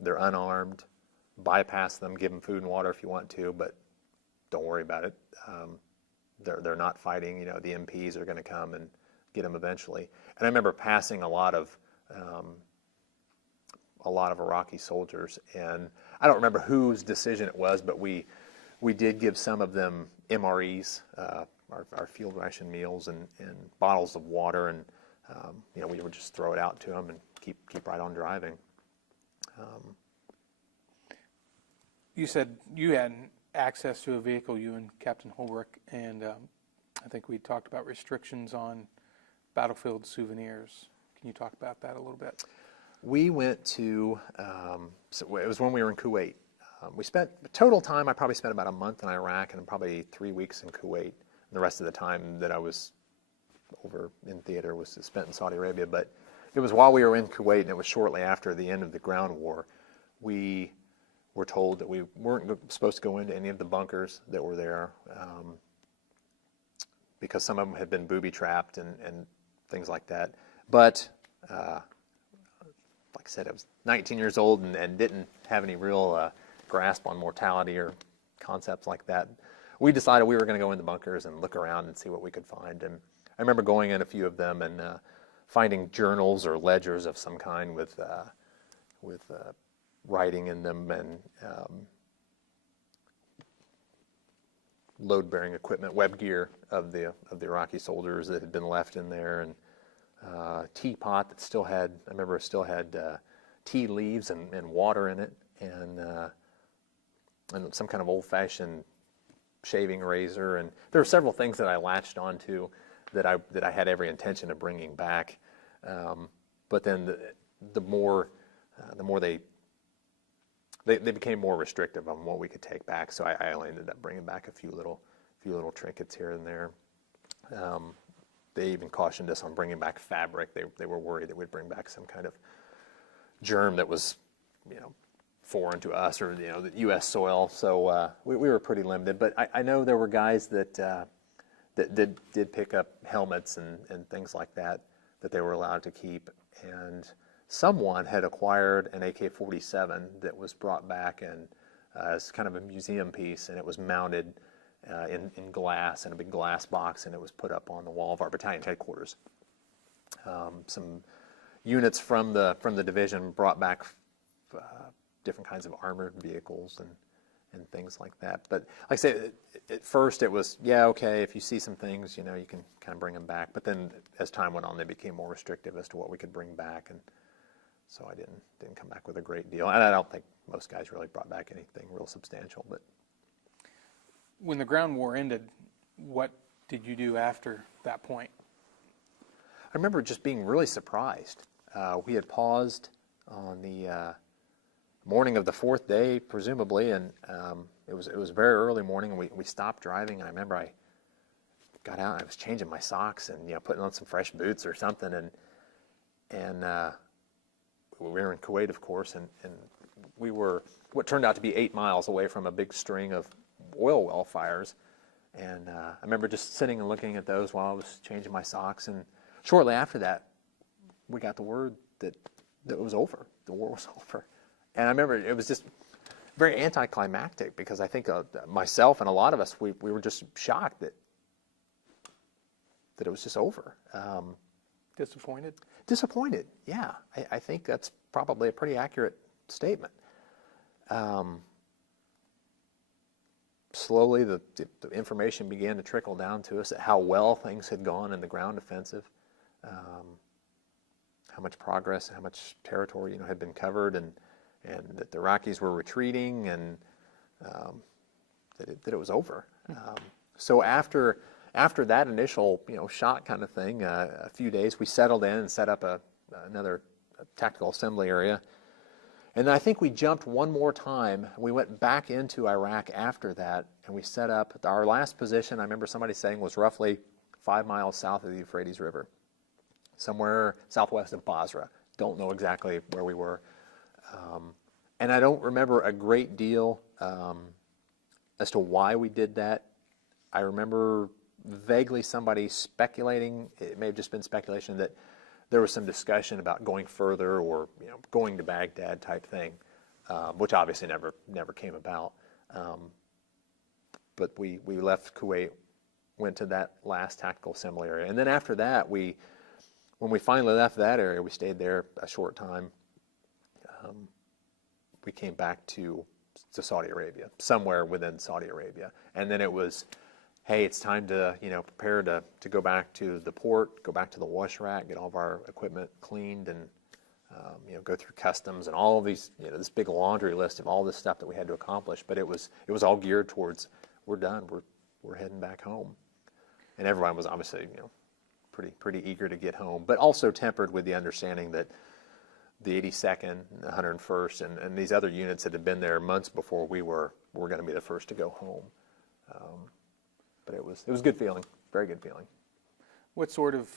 They're unarmed. Bypass them, give them food and water if you want to, but don't worry about it. They're not fighting. The MPs are going to come and get them eventually. And I remember passing a lot of Iraqi soldiers, and I don't remember whose decision it was, but we did give some of them MREs, our field ration meals, and bottles of water, and we would just throw it out to them and keep right on driving. You said you had access to a vehicle, you and Captain Holbrook, and I think we talked about restrictions on battlefield souvenirs. Can you talk about that a little bit? We went to, so it was when we were in Kuwait. We spent, total time, I probably spent about a month in Iraq and probably 3 weeks in Kuwait. And the rest of the time that I was over in theater was spent in Saudi Arabia. But it was while we were in Kuwait, and it was shortly after the end of the ground war. We were told that we weren't supposed to go into any of the bunkers that were there because some of them had been booby-trapped and things like that. But like I said, I was 19 years old and didn't have any real grasp on mortality or concepts like that. We decided we were going to go in the bunkers and look around and see what we could find. And I remember going in a few of them and finding journals or ledgers of some kind with writing in them and load-bearing equipment, web gear of the Iraqi soldiers that had been left in there, and teapot that still had, I remember, still had tea leaves and water in it, and some kind of old-fashioned shaving razor, and there were several things that I latched onto that I had every intention of bringing back, but then the more they became more restrictive on what we could take back, so I only ended up bringing back a few little trinkets here and there. They even cautioned us on bringing back fabric. They were worried that we'd bring back some kind of germ that was, foreign to us or the U.S. soil. So we were pretty limited. But I know there were guys that did pick up helmets and things like that they were allowed to keep. And someone had acquired an AK-47 that was brought back and as kind of a museum piece, and it was mounted in glass in a big glass box, and it was put up on the wall of our battalion headquarters. Some units from the division brought back different kinds of armored vehicles and things like that. But like I say, at first it was, okay, if you see some things, you can kind of bring them back. But then as time went on, they became more restrictive as to what we could bring back, and so I didn't come back with a great deal. And I don't think most guys really brought back anything real substantial. But when the ground war ended, what did you do after that point? I remember just being really surprised. We had paused on the morning of the fourth day, presumably, and it was very early morning, and we stopped driving. And I remember I got out and I was changing my socks and putting on some fresh boots or something, and we were in Kuwait, of course, and we were what turned out to be 8 miles away from a big string of oil well fires. And I remember just sitting and looking at those while I was changing my socks. And shortly after that, we got the word that it was over. The war was over. And I remember it was just very anticlimactic because I think myself and a lot of us, we were just shocked that it was just over. Disappointed? Disappointed, yeah. I think that's probably a pretty accurate statement. Slowly, the information began to trickle down to us at how well things had gone in the ground offensive, how much progress, how much territory had been covered, and that the Iraqis were retreating, and that it was over. So after that initial shock kind of thing, a few days we settled in and set up another tactical assembly area. And then I think we jumped one more time. We went back into Iraq after that, and we set up our last position. I remember somebody saying was roughly 5 miles south of the Euphrates River, somewhere southwest of Basra. Don't know exactly where we were. And I don't remember a great deal as to why we did that. I remember vaguely somebody speculating, it may have just been speculation, that there was some discussion about going further or going to Baghdad type thing, which obviously never came about. But we left Kuwait, went to that last tactical assembly area. And then after that, when we finally left that area, we stayed there a short time. We came back to Saudi Arabia, somewhere within Saudi Arabia. And then it was, hey, it's time to prepare to go back to the port, go back to the wash rack, get all of our equipment cleaned, and go through customs and all of these, this big laundry list of all this stuff that we had to accomplish. But it was all geared towards, we're done, we're heading back home, and everyone was obviously pretty eager to get home, but also tempered with the understanding that the 82nd, the 101st, and these other units that had been there months before we were going to be the first to go home. But it was a good feeling, very good feeling. What sort of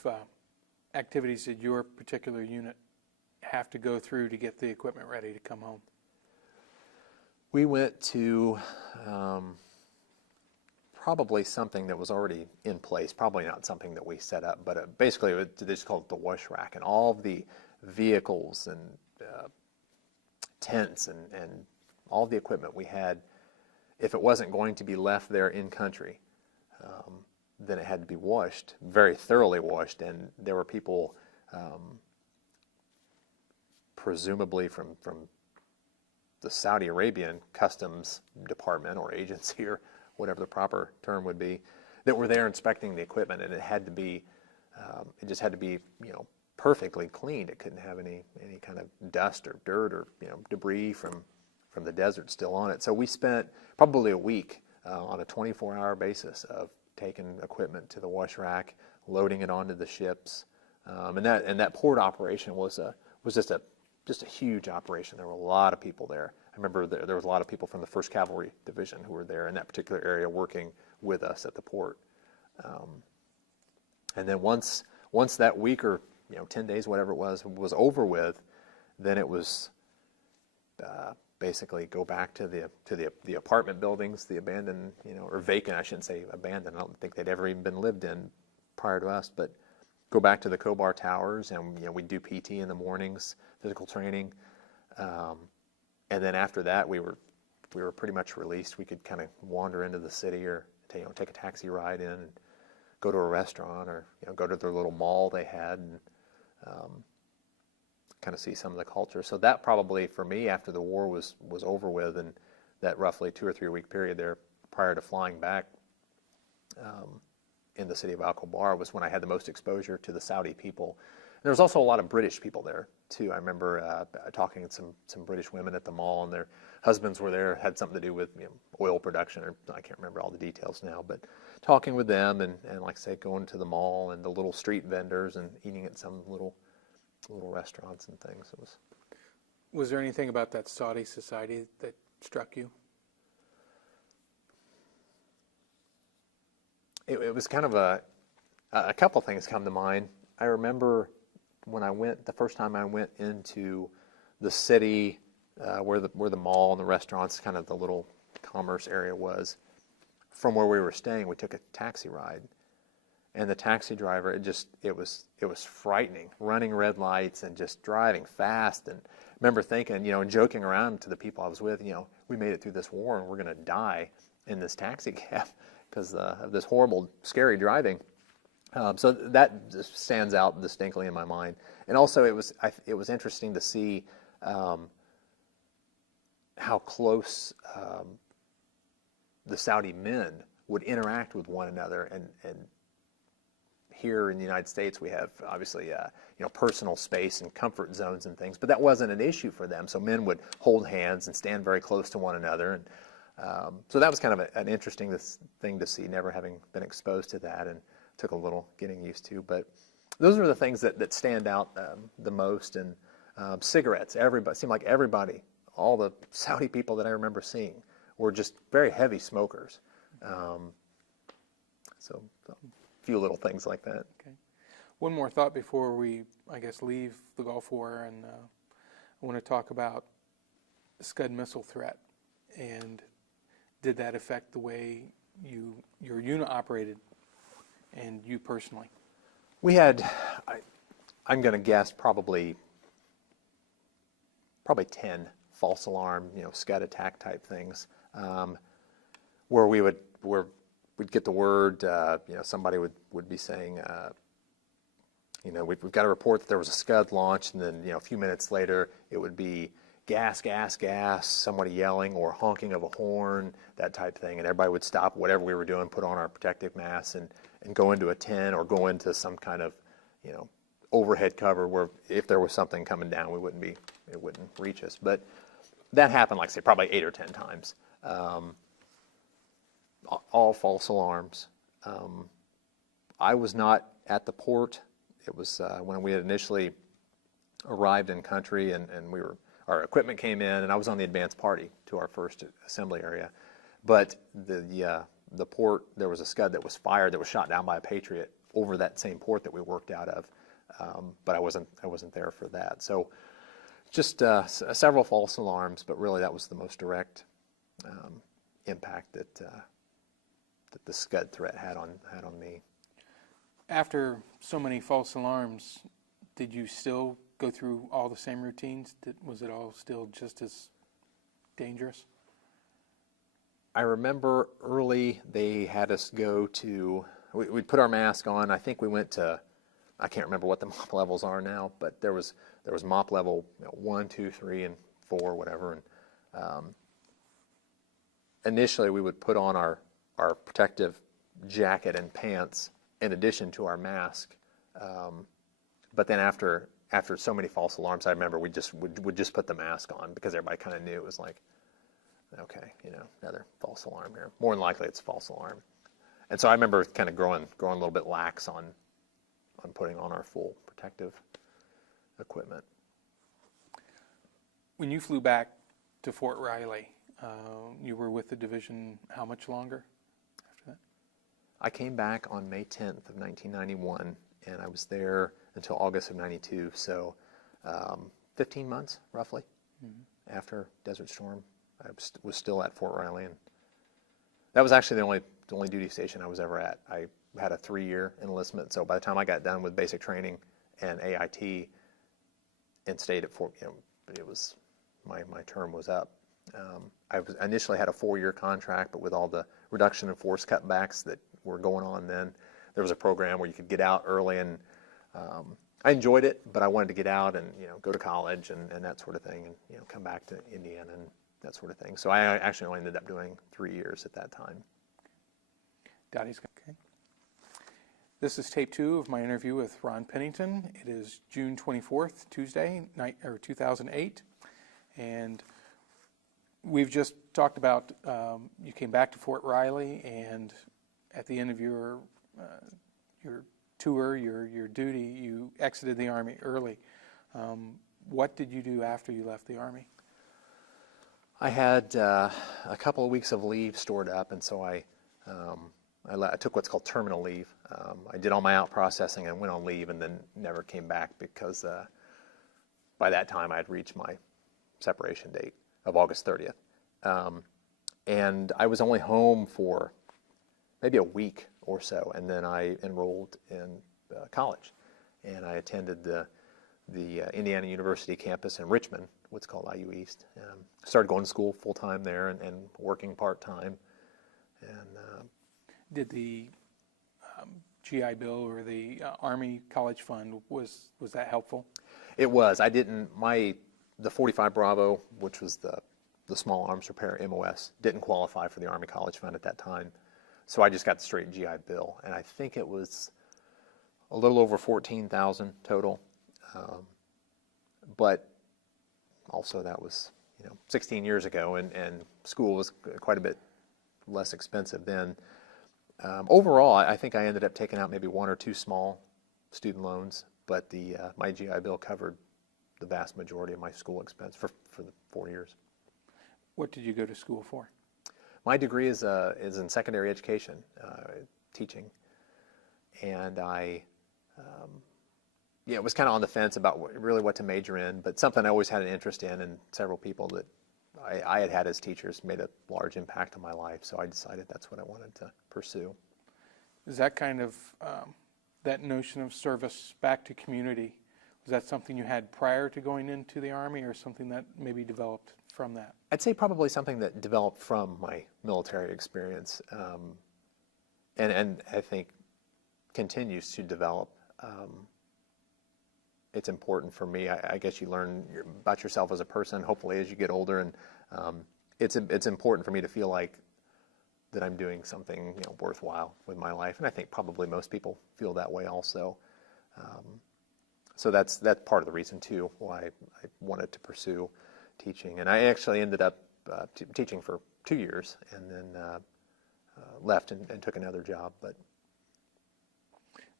activities did your particular unit have to go through to get the equipment ready to come home? We went to probably something that was already in place, probably not something that we set up, but basically they just called it the wash rack, and all of the vehicles and tents and all the equipment we had, if it wasn't going to be left there in country, then it had to be washed, very thoroughly washed. And there were people, presumably from the Saudi Arabian customs department or agency or whatever the proper term would be, that were there inspecting the equipment, and it had to be, it just had to be, perfectly cleaned. It couldn't have any kind of dust or dirt or debris from the desert still on it. So we spent probably a week on a 24-hour basis of taking equipment to the wash rack, loading it onto the ships, and that port operation was just a huge operation. There were a lot of people there. I remember there was a lot of people from the First Cavalry Division who were there in that particular area working with us at the port. And then once that week or 10 days, whatever it was over with, then it was basically go back to the apartment buildings, the abandoned, or vacant, I shouldn't say abandoned. I don't think they'd ever even been lived in prior to us, but go back to the Kobar Towers, and we'd do PT in the mornings, physical training, and then after that we were pretty much released. We could kind of wander into the city or take a taxi ride in and go to a restaurant or go to their little mall they had and kind of see some of the culture. So that probably for me, after the war was over with, and that roughly 2 or 3 week period there prior to flying back in the city of Al-Khobar, was when I had the most exposure to the Saudi people. And there was also a lot of British people there too. I remember talking to some British women at the mall, and their husbands were there, had something to do with oil production, or I can't remember all the details now, but talking with them and like I say, going to the mall and the little street vendors and eating at some little restaurants and things. Was there anything about that Saudi society that struck you? It was kind of a couple things come to mind. I remember when the first time I went into the city where the mall and the restaurants, kind of the little commerce area was. From where we were staying, we took a taxi ride, and the taxi driver, it was frightening, running red lights and just driving fast. And I remember thinking, and joking around to the people I was with, we made it through this war and we're going to die in this taxi cab because of this horrible, scary driving. So that just stands out distinctly in my mind. And also, it was interesting to see how close the Saudi men would interact with one another. And here in the United States, we have obviously personal space and comfort zones and things, but that wasn't an issue for them. So men would hold hands and stand very close to one another. And so that was kind of an interesting thing to see, never having been exposed to that, and took a little getting used to. But those are the things that stand out the most. And cigarettes, it seemed like everybody all the Saudi people that I remember seeing were just very heavy smokers. So a few little things like that. Okay. One more thought before we, I guess, leave the Gulf War, and I want to talk about the Scud missile threat, and did that affect the way your unit operated, and you personally? We had, I'm going to guess, probably 10 false alarm, Scud attack type things, where we'd get the word, somebody would be saying, we've got to report that there was a Scud launch, and then, a few minutes later, it would be gas, gas, gas, somebody yelling or honking of a horn, that type thing, and everybody would stop whatever we were doing, put on our protective masks, and go into a tent or go into some kind of, overhead cover where if there was something coming down, it wouldn't reach us. But that happened, like I say, probably 8 or 10 times. All false alarms. I was not at the port. It was when we had initially arrived in country, and our equipment came in, and I was on the advance party to our first assembly area. But the port, there was a Scud that was fired, that was shot down by a Patriot over that same port that we worked out of. But I wasn't there for that. So just several false alarms, but really that was the most direct impact that the Scud threat had on me. After so many false alarms, did you still go through all the same routines? Was it all still just as dangerous? I remember early they had us go to, we'd put our mask on. I think we went to, I can't remember what the MOP levels are now, but there was MOP level 1, 2, 3, and 4, whatever. And initially we would put on our protective jacket and pants in addition to our mask. But then after so many false alarms, I remember we would just put the mask on because everybody kind of knew it was like, okay, another false alarm here. More than likely it's a false alarm. And so I remember kind of growing a little bit lax on putting on our full protective equipment. When you flew back to Fort Riley, you were with the division how much longer after that? I came back on May 10th of 1991, and I was there until August of 92, so 15 months, roughly, after Desert Storm. I was still at Fort Riley, and that was actually the only duty station I was ever at. I had a 3-year enlistment, so by the time I got done with basic training and AIT and stayed at Fort, it was my term was up. I initially had a 4-year contract, but with all the reduction in force cutbacks that were going on then, there was a program where you could get out early, and I enjoyed it, but I wanted to get out and go to college and that sort of thing, and come back to Indiana and that sort of thing. So I actually only ended up doing 3 years at that time. Dottie's okay. This is tape 2 of my interview with Ron Pennington. It is June 24th, Tuesday, 2008, and we've just talked about you came back to Fort Riley, and at the end of your tour, your duty, you exited the Army early. What did you do after you left the Army? I had a couple of weeks of leave stored up, and so I took what's called terminal leave. I did all my out processing and went on leave, and then never came back because by that time I had reached my separation date of August 30th. And I was only home for maybe a week or so, and then I enrolled in college, and I attended the Indiana University campus in Richmond, what's called IU East. Started going to school full-time there and working part-time. And did the GI Bill or the Army College Fund, was that helpful? It was. The 45 Bravo, which was the small arms repair MOS, didn't qualify for the Army College Fund at that time. So I just got the straight GI Bill, and I think it was a little over $14,000 total. But also that was 16 years ago, and school was quite a bit less expensive then. Overall, I think I ended up taking out maybe 1 or 2 small student loans, but my GI Bill covered the vast majority of my school expense for the 4 years. What did you go to school for? My degree is in secondary education, teaching, and I was kind of on the fence about what to major in, but something I always had an interest in, and several people that I had as teachers made a large impact on my life, so I decided that's what I wanted to pursue. Is that kind of, that notion of service back to community, was that something you had prior to going into the Army, or something that maybe developed from that? I'd say probably something that developed from my military experience, and I think continues to develop. It's important for me. I guess you learn about yourself as a person, hopefully, as you get older, and it's important for me to feel like that I'm doing something worthwhile with my life, and I think probably most people feel that way also. So that's part of the reason too why I wanted to pursue teaching, and I actually ended up teaching for 2 years, and then left and took another job. But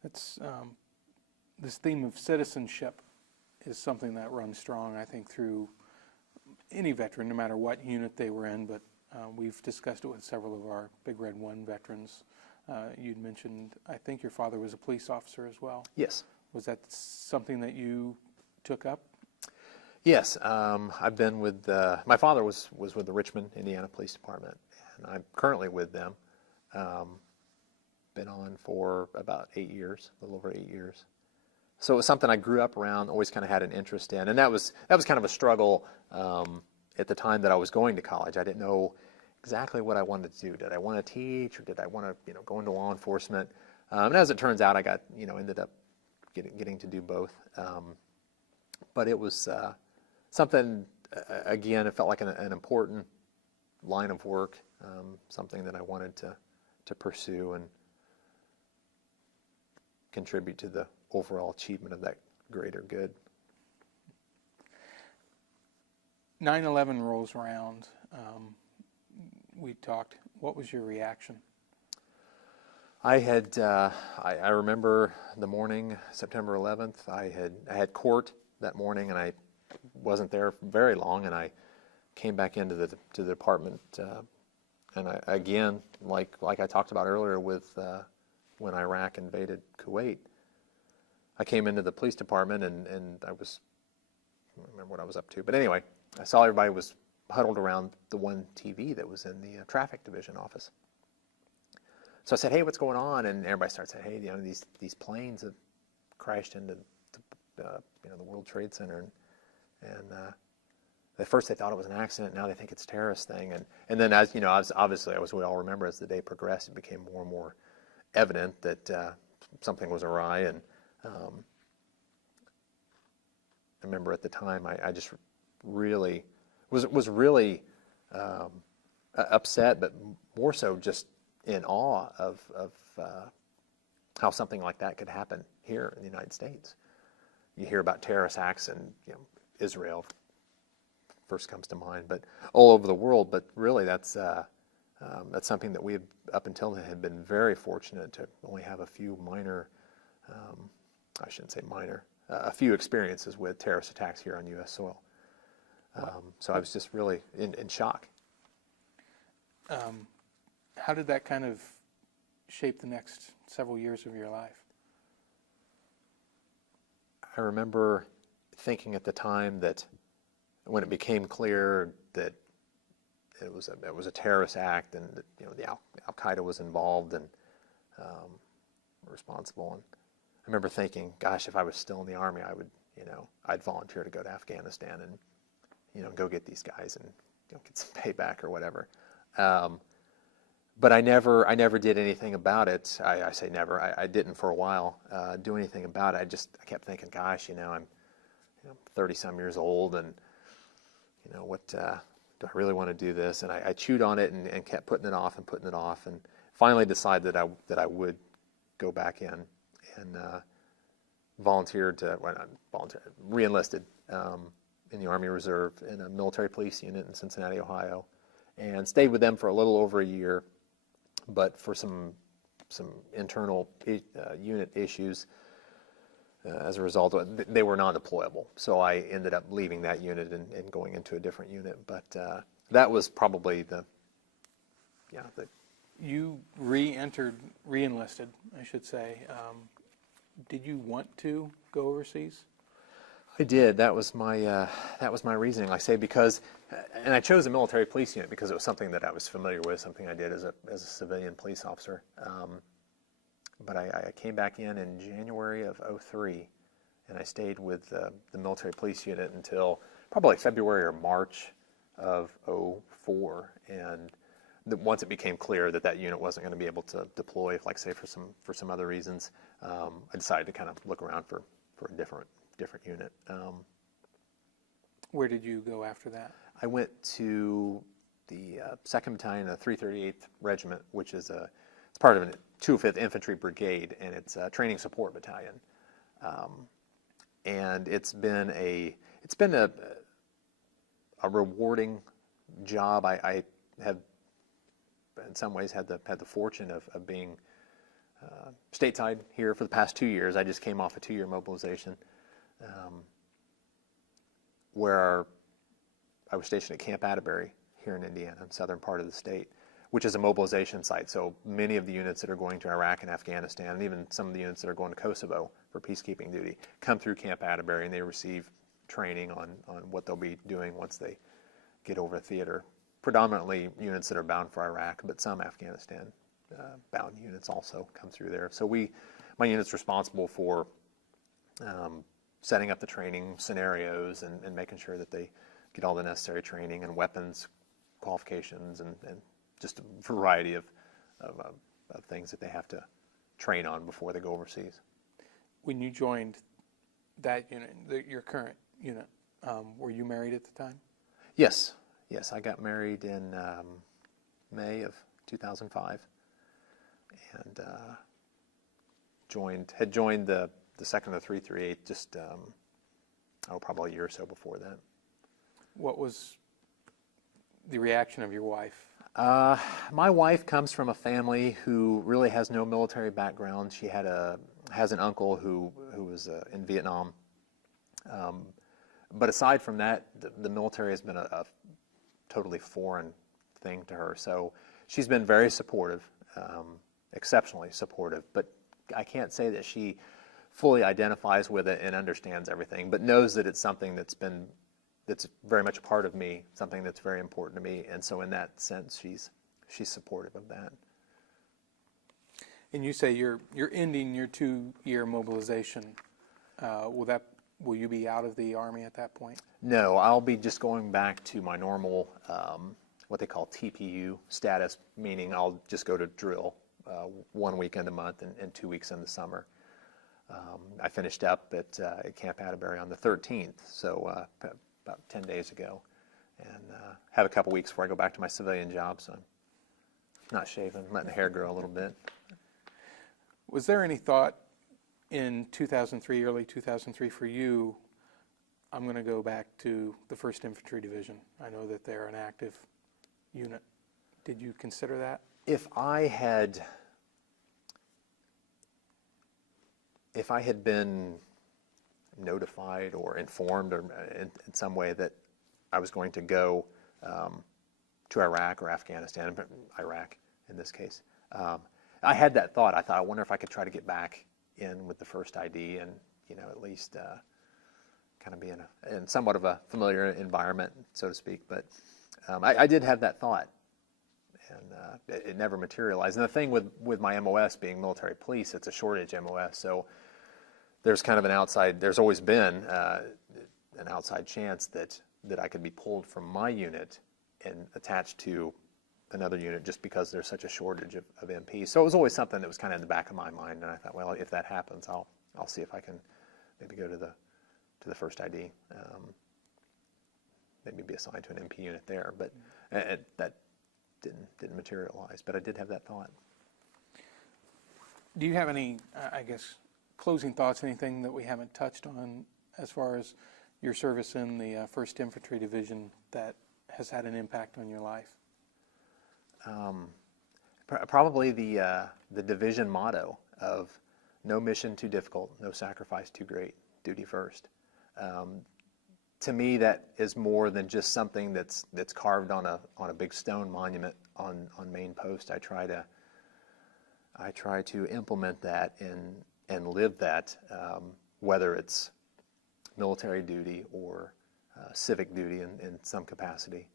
it's this theme of citizenship is something that runs strong, I think, through any veteran, no matter what unit they were in, but we've discussed it with several of our Big Red 1 veterans. You'd mentioned, I think your father was a police officer as well. yes. Was that something that you took up? Yes, I've been with, my father was with the Richmond, Indiana Police Department, and I'm currently with them. Been on for about 8 years, a little over 8 years. So it was something I grew up around, always kind of had an interest in, and that was kind of a struggle at the time that I was going to college. I didn't know exactly what I wanted to do. Did I want to teach, or did I want to go into law enforcement? And as it turns out, I got ended up getting to do both. But it was something, again, it felt like an important line of work, something that I wanted to pursue and contribute to the overall achievement of that greater good. 9/11 rolls around. We talked. What was your reaction? I remember the morning, September 11th. I had court that morning, and I wasn't there very long, and I came back into the department, and I, again, like I talked about earlier with when Iraq invaded Kuwait, I came into the police department, and I don't remember what I was up to, but anyway, I saw everybody was huddled around the one TV that was in the traffic division office. So I said, "Hey, what's going on?" And everybody started saying, "Hey, these planes have crashed into the World Trade Center," and at first they thought it was an accident. Now they think it's a terrorist thing. And then, as you know, obviously, as we all remember, as the day progressed, it became more and more evident that something was awry. And I remember at the time, I just really was really upset, but more so just in awe of how something like that could happen here in the United States. You hear about terrorist acts, and Israel first comes to mind, but all over the world. But really, that's something that we have, up until then, had been very fortunate to only have a few minor, I shouldn't say minor, a few experiences with terrorist attacks here on U.S. soil. So I was just really in shock. How did that kind of shape the next several years of your life? I remember thinking at the time that when it became clear that it was a terrorist act, and that, the Al Qaeda was involved and responsible, and I remember thinking, gosh, if I was still in the Army, I would, I'd volunteer to go to Afghanistan and go get these guys and get some payback or whatever. But I never did anything about it. I say never. I didn't for a while do anything about it. I kept thinking, gosh, I'm 30-some years old, and what do I really want to do this? And I chewed on it and kept putting it off, and finally decided that I would go back in and re-enlisted in the Army Reserve in a military police unit in Cincinnati, Ohio, and stayed with them for a little over a year. But for some internal unit issues, as a result, they were non-deployable. So I ended up leaving that unit and going into a different unit. But that was probably the. You re-enlisted, I should say. Did you want to go overseas? I did. That was my reasoning. I say because, and I chose a military police unit because it was something that I was familiar with, something I did as a civilian police officer. But I came back in January of '03, and I stayed with the military police unit until probably February or March of '04. And once it became clear that that unit wasn't going to be able to deploy, like say for some other reasons, I decided to kind of look around for a different unit. Where did you go after that? I went to the 2nd Battalion, the 338th Regiment, which is it's part of a 205th Infantry Brigade, and it's a training support battalion. And it's been a rewarding job. I have in some ways had the fortune of being stateside here for the past 2 years. I just came off a 2-year mobilization. Where I was stationed at Camp Atterbury here in Indiana, in the southern part of the state, which is a mobilization site. So many of the units that are going to Iraq and Afghanistan, and even some of the units that are going to Kosovo for peacekeeping duty, come through Camp Atterbury, and they receive training on what they'll be doing once they get over a theater. Predominantly units that are bound for Iraq, but some Afghanistan bound units also come through there. So my unit's responsible for setting up the training scenarios and making sure that they get all the necessary training and weapons qualifications and just a variety of things that they have to train on before they go overseas. When you joined that unit, your current unit, were you married at the time? Yes, I got married in May of 2005 and had joined the 2nd of the 338 just probably a year or so before that. What was the reaction of your wife? My wife comes from a family who really has no military background. She has an uncle who was in Vietnam. But aside from that, the military has been a totally foreign thing to her. So she's been very supportive, exceptionally supportive. But I can't say that she fully identifies with it and understands everything, but knows that it's something that's very much a part of me, something that's very important to me, and so in that sense, she's supportive of that. And you say you're ending your 2-year mobilization. Will you be out of the Army at that point? No, I'll be just going back to my normal, what they call TPU status, meaning I'll just go to drill 1 weekend a month and 2 weeks in the summer. I finished up at Camp Atterbury on the 13th, so about 10 days ago, and have a couple weeks before I go back to my civilian job, so I'm not shaving, letting the hair grow a little bit. Was there any thought in 2003, early 2003 for you, I'm going to go back to the First Infantry Division? I know that they're an active unit. Did you consider that? If I had been notified or informed or in some way that I was going to go to Iraq or Afghanistan, but Iraq in this case, I had that thought. I thought, I wonder if I could try to get back in with the first ID and, at least kind of be in somewhat of a familiar environment, so to speak. But I did have that thought, and it never materialized. And the thing with my MOS being military police, it's a shortage MOS, so there's kind of there's always been an outside chance that I could be pulled from my unit and attached to another unit just because there's such a shortage of MPs. So it was always something that was kind of in the back of my mind, and I thought, well, if that happens, I'll see if I can maybe go to the first ID, maybe be assigned to an MP unit there. But that didn't materialize. But I did have that thought. Do you have any, closing thoughts, anything that we haven't touched on as far as your service in the First Infantry Division that has had an impact on your life? Probably the division motto of no mission too difficult, no sacrifice too great, duty first. to me, that is more than just something that's carved on a big stone monument on main post. I try to implement that and live that, whether it's military duty or civic duty in some capacity.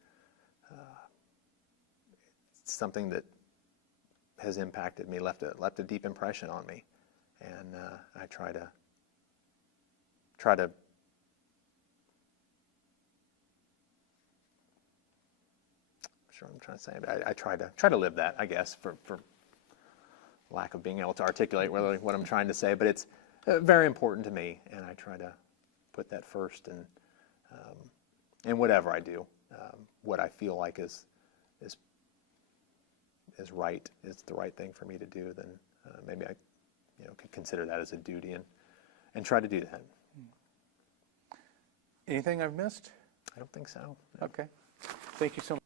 It's something that has impacted me, left a deep impression on me, and I try to. Sure, I'm trying to say. I try to live that, I guess, for lack of being able to articulate really what I'm trying to say. But it's very important to me, and I try to put that first. And whatever I do, what I feel like is right, is the right thing for me to do, then maybe I, could consider that as a duty and try to do that. Anything I've missed? I don't think so. Okay. Thank you so much.